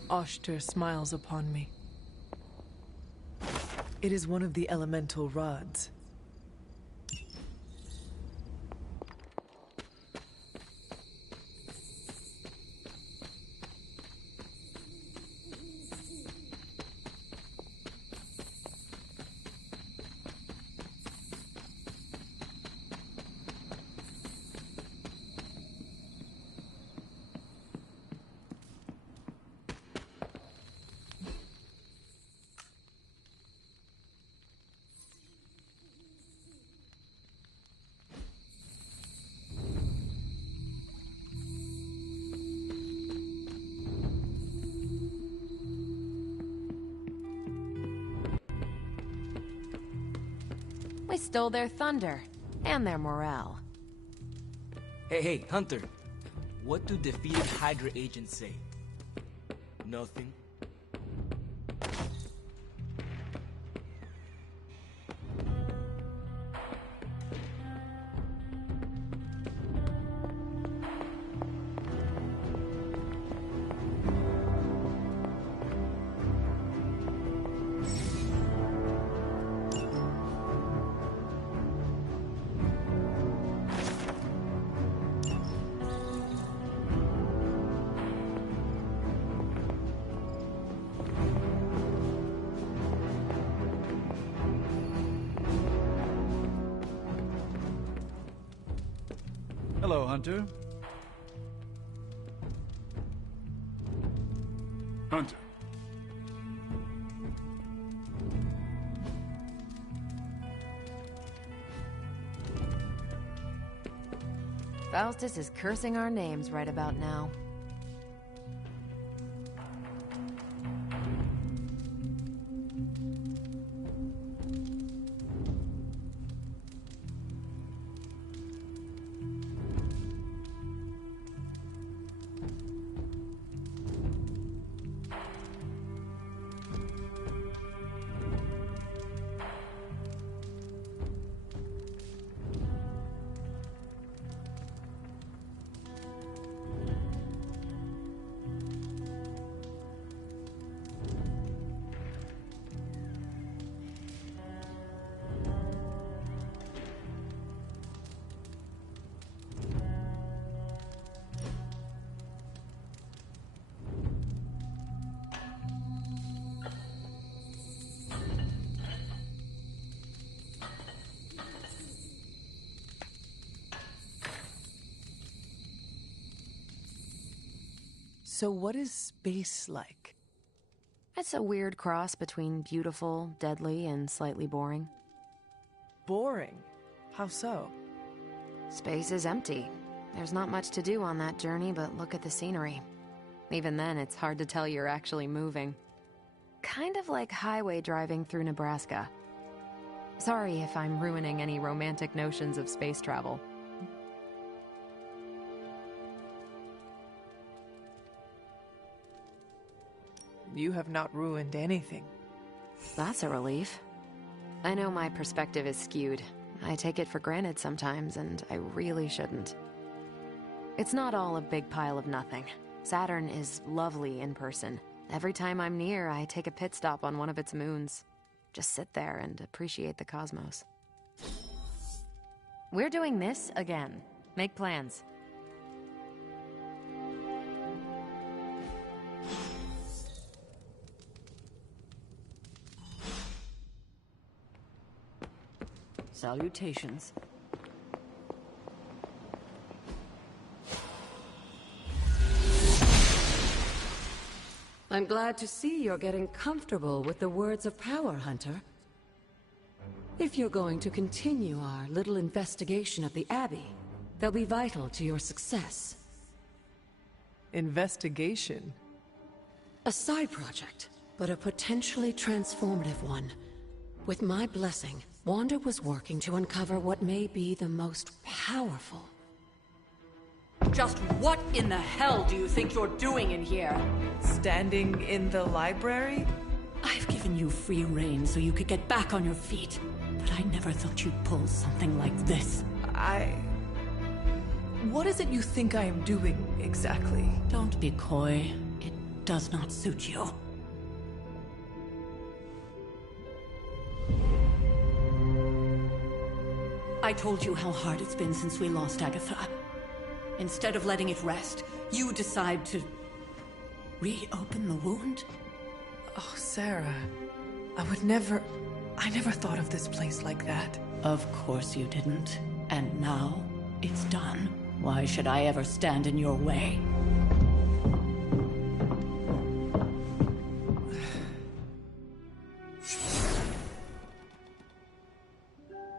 Oshter smiles upon me. It is one of the elemental rods. We stole their thunder, and their morale. Hey, Hunter. What do defeated Hydra agents say? Nothing. Hello, Hunter. Hunter. Faustus is cursing our names right about now. So what is space like? It's a weird cross between beautiful, deadly, and slightly boring. Boring? How so? Space is empty. There's not much to do on that journey, but look at the scenery. Even then, it's hard to tell you're actually moving. Kind of like highway driving through Nebraska. Sorry if I'm ruining any romantic notions of space travel. You have not ruined anything. That's a relief. I know my perspective is skewed. I take it for granted sometimes, and I really shouldn't. It's not all a big pile of nothing. Saturn is lovely in person. Every time I'm near, I take a pit stop on one of its moons. Just sit there and appreciate the cosmos. We're doing this again. Make plans. Salutations. I'm glad to see you're getting comfortable with the words of power, Hunter. If you're going to continue our little investigation of the Abbey, they'll be vital to your success. Investigation? A side project, but a potentially transformative one. With my blessing, Wanda was working to uncover what may be the most powerful. Just what in the hell do you think you're doing in here? Standing in the library? I've given you free rein so you could get back on your feet, but I never thought you'd pull something like this. What is it you think I am doing, exactly? Don't be coy. It does not suit you. I told you how hard it's been since we lost Agatha. Instead of letting it rest, you decide to reopen the wound? Oh, Sarah. I never thought of this place like that. Of course you didn't. And now, it's done. Why should I ever stand in your way?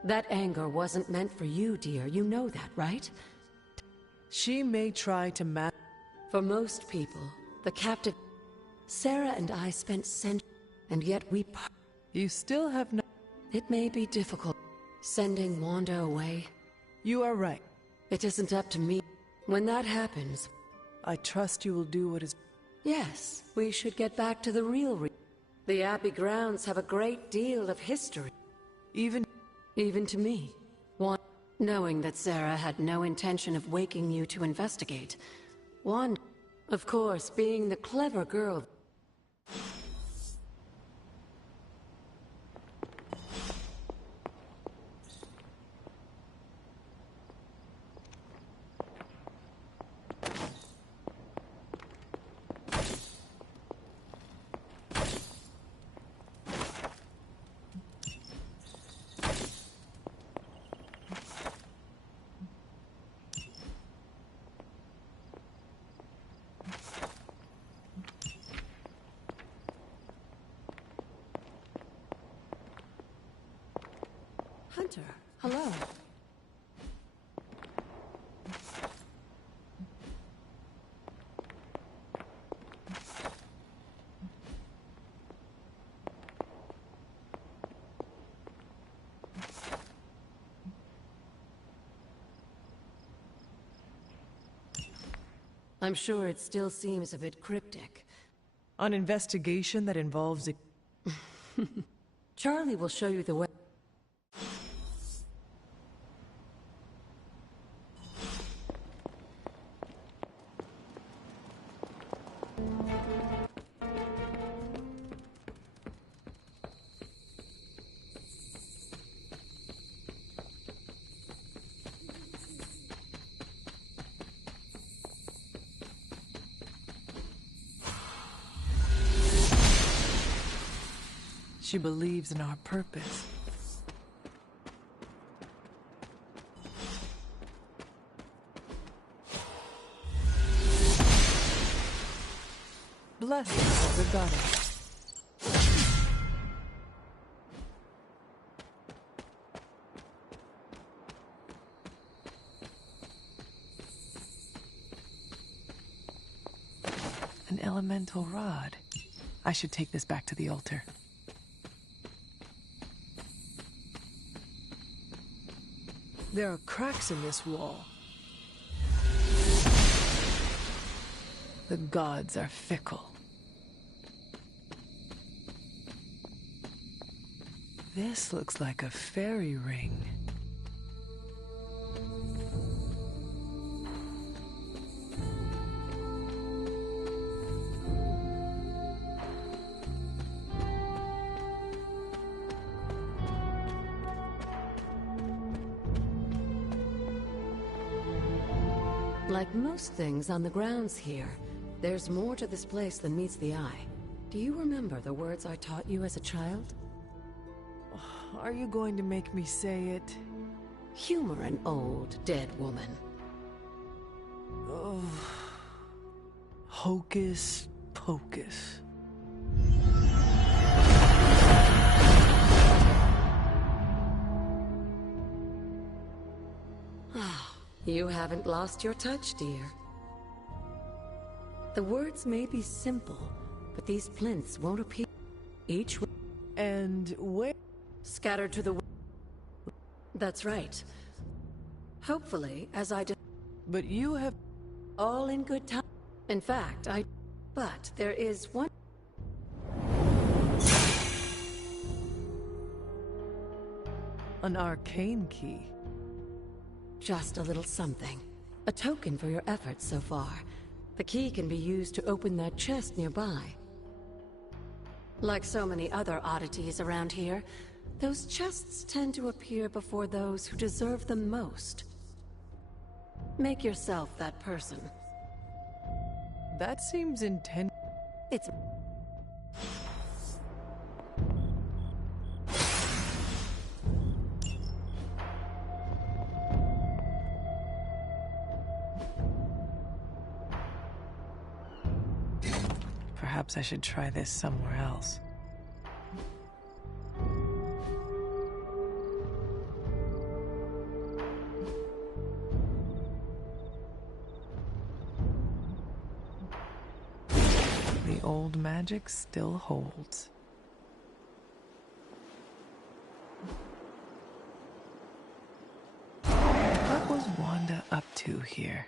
That anger wasn't meant for you, dear. You know that, right? She may try to For most people, the captive... Sarah and I spent centuries, and yet we... You still have no... It may be difficult, sending Wanda away. You are right. It isn't up to me. When that happens... I trust you will do what is... Yes, we should get back to the real The Abbey grounds have a great deal of history. Even to me. Knowing that Sarah had no intention of waking you to investigate. Wanda, of course, being the clever girl... Hunter, hello. I'm sure it still seems a bit cryptic. An investigation that involves a... Charlie will show you the way. She believes in our purpose. Blessings of the goddess. An elemental rod. I should take this back to the altar. There are cracks in this wall. The gods are fickle. This looks like a fairy ring. Like most things on the grounds here, there's more to this place than meets the eye. Do you remember the words I taught you as a child? Are you going to make me say it? Humor an old, dead woman. Oh. Hocus pocus. You haven't lost your touch, dear. The words may be simple, but these plinths won't appear. Each... And where? Scattered to the... That's right. Hopefully, as I... But you have... All in good time. In fact, But there is one... An arcane key. Just a little something. A token for your efforts so far. The key can be used to open that chest nearby. Like so many other oddities around here, those chests tend to appear before those who deserve them most. Make yourself that person. That seems intense. It's... Perhaps I should try this somewhere else. The old magic still holds. What was Wanda up to here?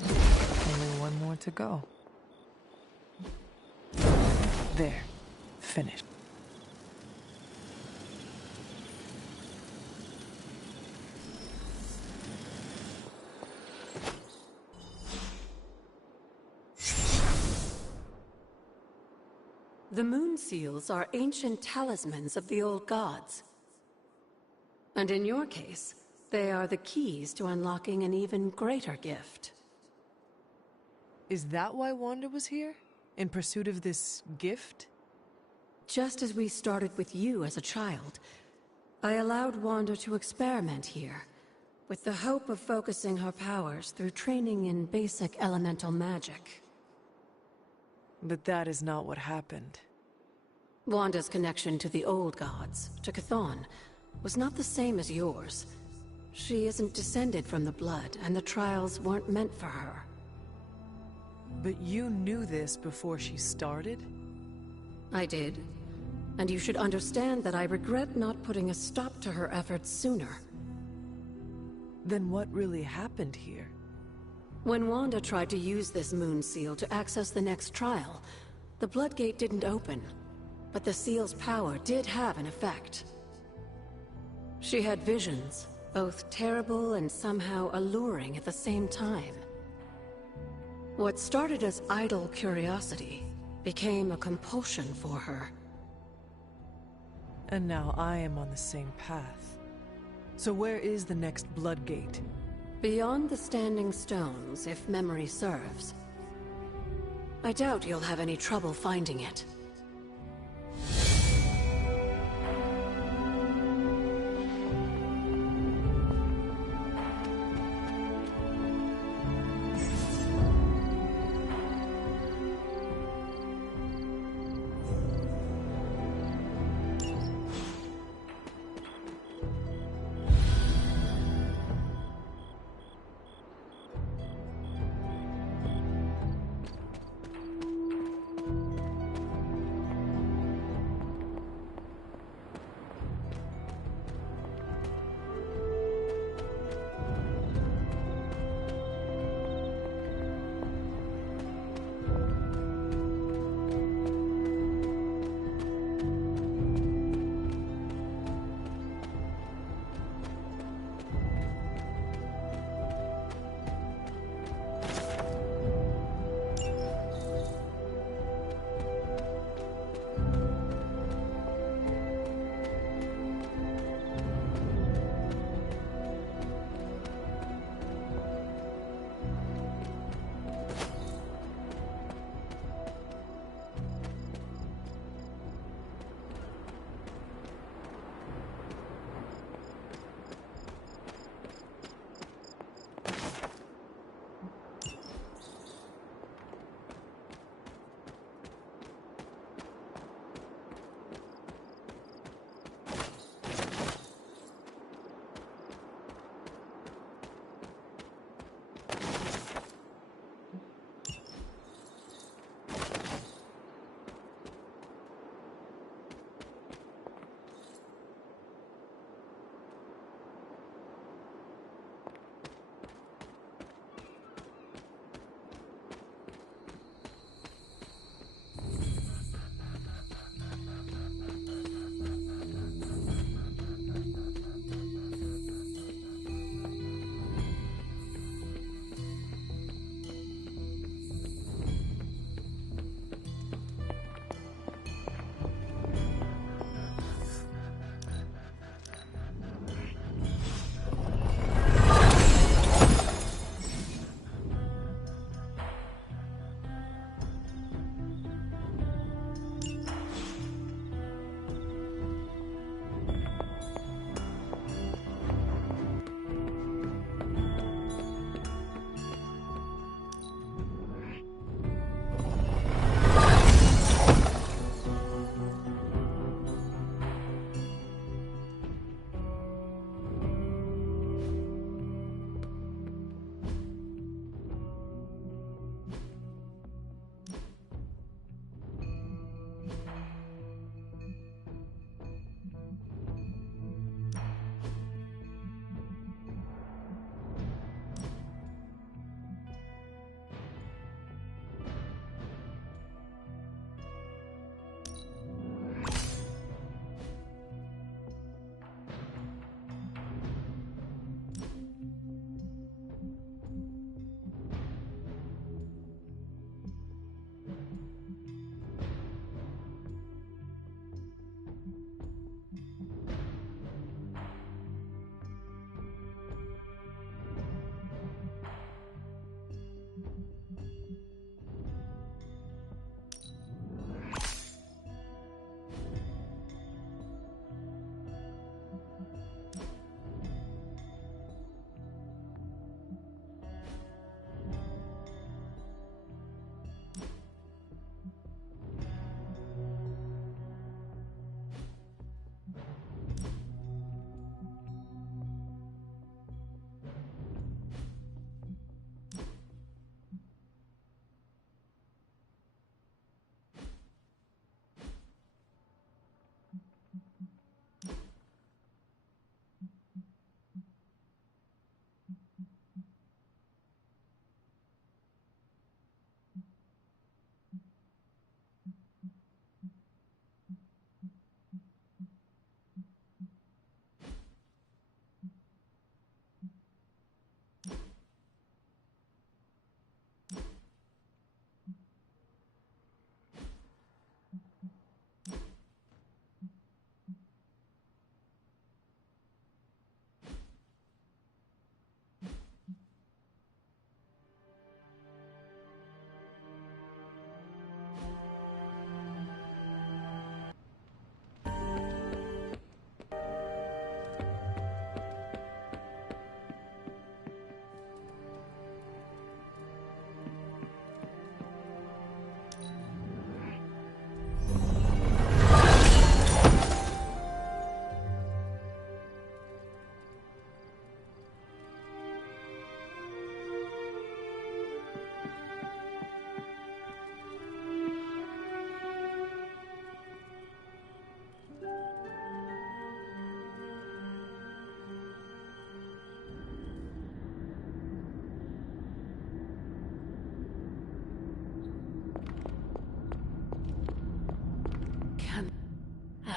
Only one more to go. There. Finished. The moon seals are ancient talismans of the old gods. And in your case, they are the keys to unlocking an even greater gift. Is that why Wanda was here? In pursuit of this gift? Just as we started with you as a child, I allowed Wanda to experiment here, with the hope of focusing her powers through training in basic elemental magic. But that is not what happened. Wanda's connection to the old gods, to Chthon, was not the same as yours. She isn't descended from the blood, and the trials weren't meant for her. But you knew this before she started? I did. And you should understand that I regret not putting a stop to her efforts sooner. Then what really happened here? When Wanda tried to use this moon seal to access the next trial, the Bloodgate didn't open, but the seal's power did have an effect. She had visions, both terrible and somehow alluring at the same time. What started as idle curiosity became a compulsion for her. And now I am on the same path. So where is the next Bloodgate? Beyond the Standing Stones, if memory serves. I doubt you'll have any trouble finding it.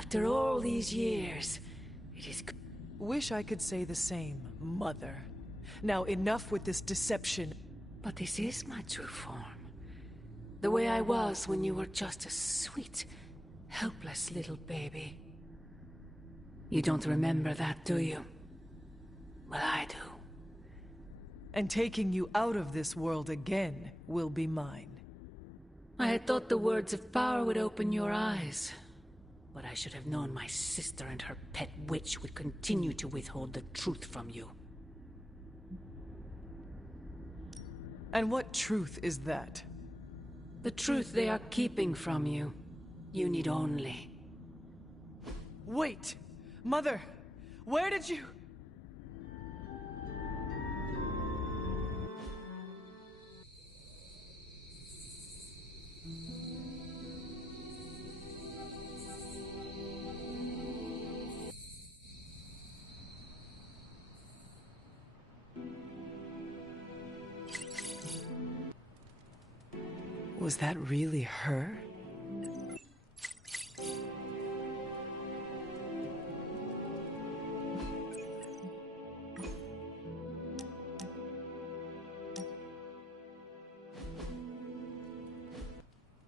After all these years, it is... Wish I could say the same, Mother. Now enough with this deception. But this is my true form. The way I was when you were just a sweet, helpless little baby. You don't remember that, do you? Well, I do. And taking you out of this world again will be mine. I had thought the words of power would open your eyes. But I should have known my sister and her pet witch would continue to withhold the truth from you. And what truth is that? The truth they are keeping from you. You need only... Wait! Mother! Where did you... Was that really her?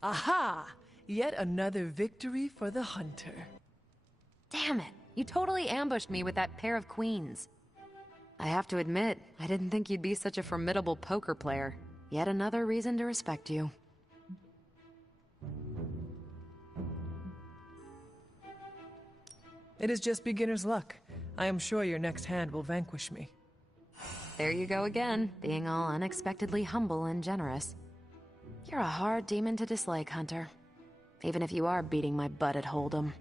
Aha! Yet another victory for the hunter. Damn it! You totally ambushed me with that pair of queens. I have to admit, I didn't think you'd be such a formidable poker player. Yet another reason to respect you. It is just beginner's luck. I am sure your next hand will vanquish me. There you go again, being all unexpectedly humble and generous. You're a hard demon to dislike, Hunter. Even if you are beating my butt at Hold'em.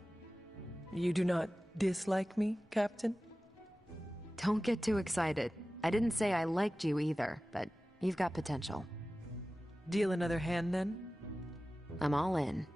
You do not dislike me, Captain? Don't get too excited. I didn't say I liked you either, but you've got potential. Deal another hand, then? I'm all in.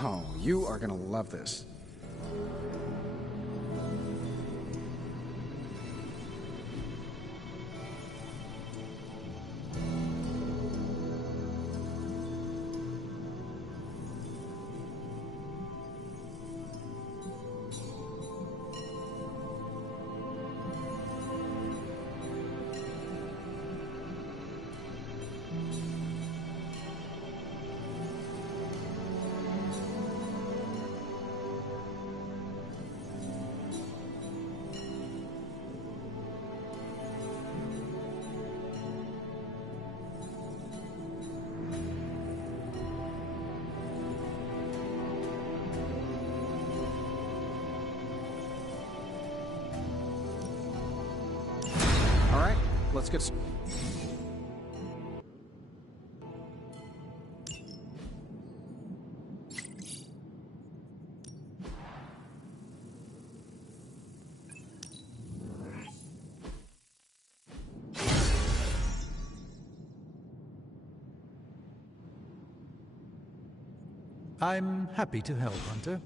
Oh, you are gonna love this. Let's get... I'm happy to help, Hunter.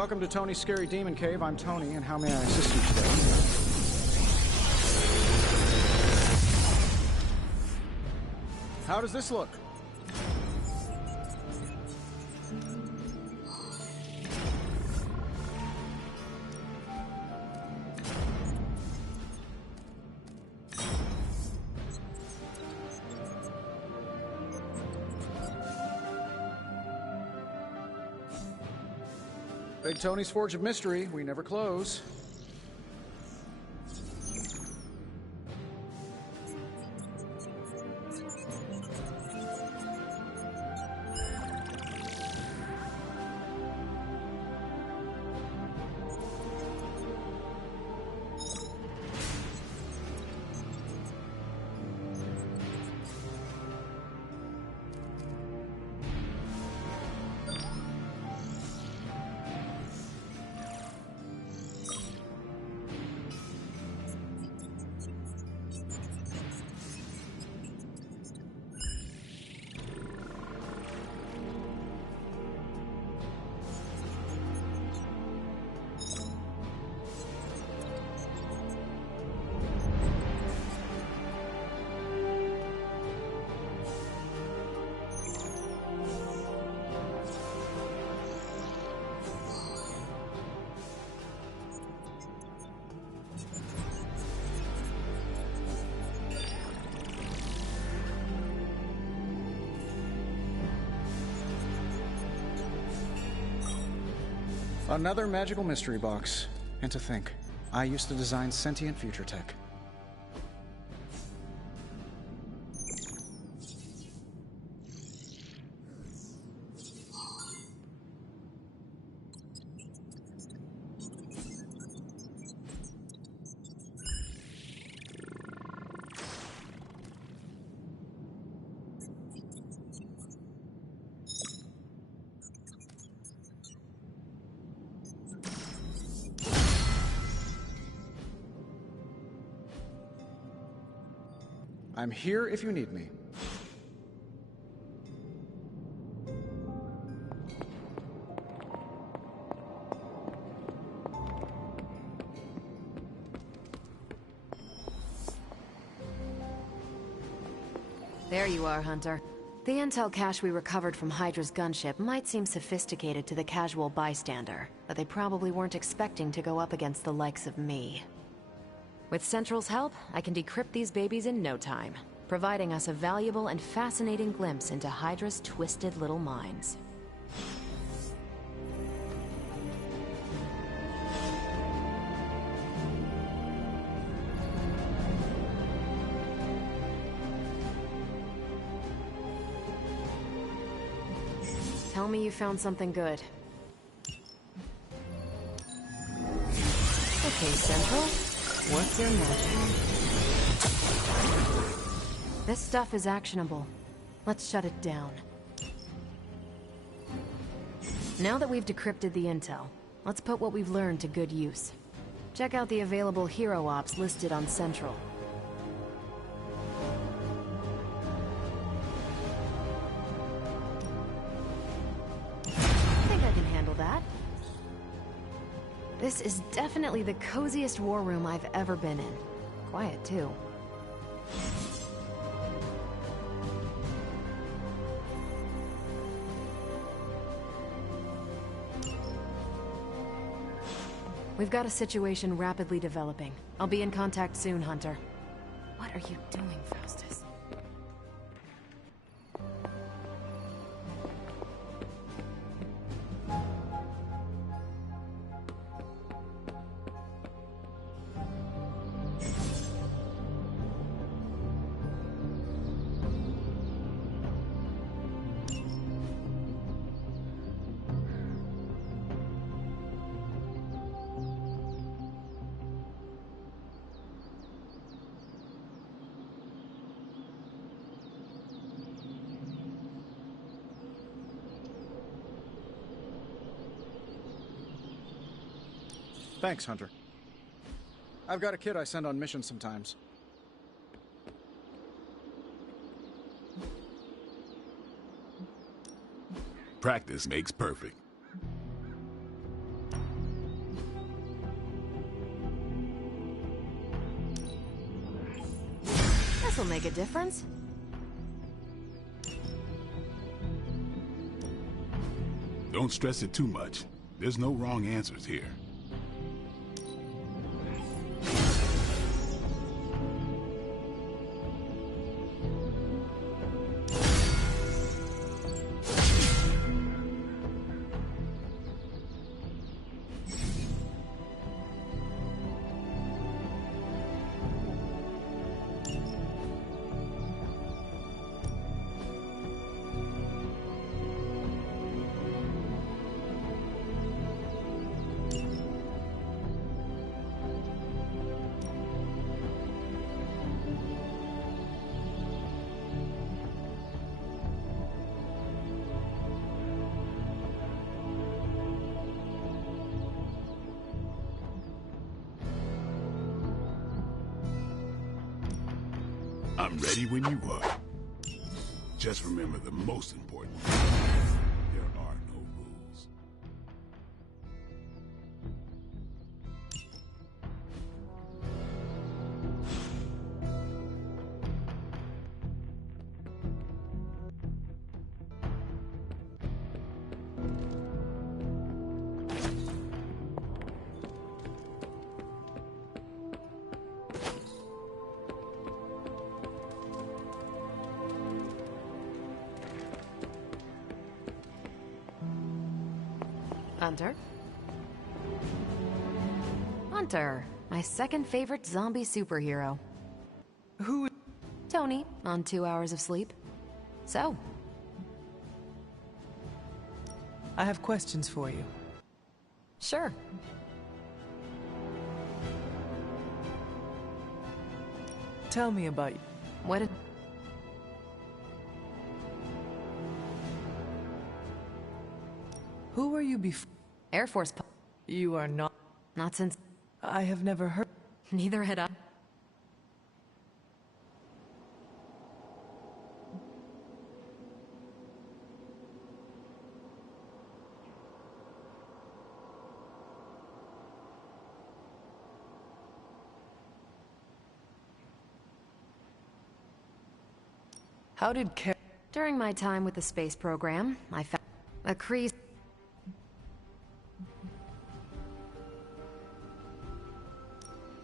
Welcome to Tony's Scary Demon Cave. I'm Tony, and how may I assist you today? How does this look? Big Tony's Forge of Mystery. We never close. Another magical mystery box. And to think, I used to design sentient future tech. I'm here if you need me. There you are, Hunter. The intel cache we recovered from Hydra's gunship might seem sophisticated to the casual bystander, but they probably weren't expecting to go up against the likes of me. With Central's help, I can decrypt these babies in no time, providing us a valuable and fascinating glimpse into Hydra's twisted little minds. Tell me you found something good. Okay, Central. Work your magic. This stuff is actionable. Let's shut it down. Now that we've decrypted the intel, let's put what we've learned to good use. Check out the available hero ops listed on Central. I think I can handle that. This is definitely the coziest war room I've ever been in. Quiet, too. We've got a situation rapidly developing. I'll be in contact soon, Hunter. What are you doing, Faustus? Thanks, Hunter. I've got a kid I send on missions sometimes. Practice makes perfect. This'll make a difference. Don't stress it too much. There's no wrong answers here. I'm ready when you are. Just remember the most important thing. There are no rules. Hunter? Hunter, my second favorite zombie superhero. Who? Tony, on 2 hours of sleep. So? I have questions for you. Sure. Tell me about you. What did... Who were you before? Air Force. You are not. Not since. I have never heard. Neither had I. How did During my time with the space program, I found a Kree.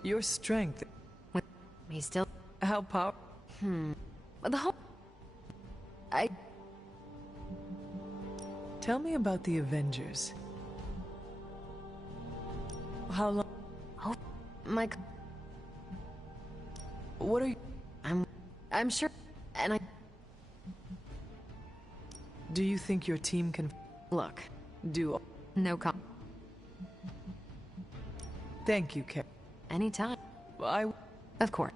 Your strength. Me still. How powerful? The whole. I. Tell me about the Avengers. How long? Oh, my. What are you? I'm sure, and I. Do you think your team can? Look. Do. No com. Thank you, Car. Anytime. I. Of course.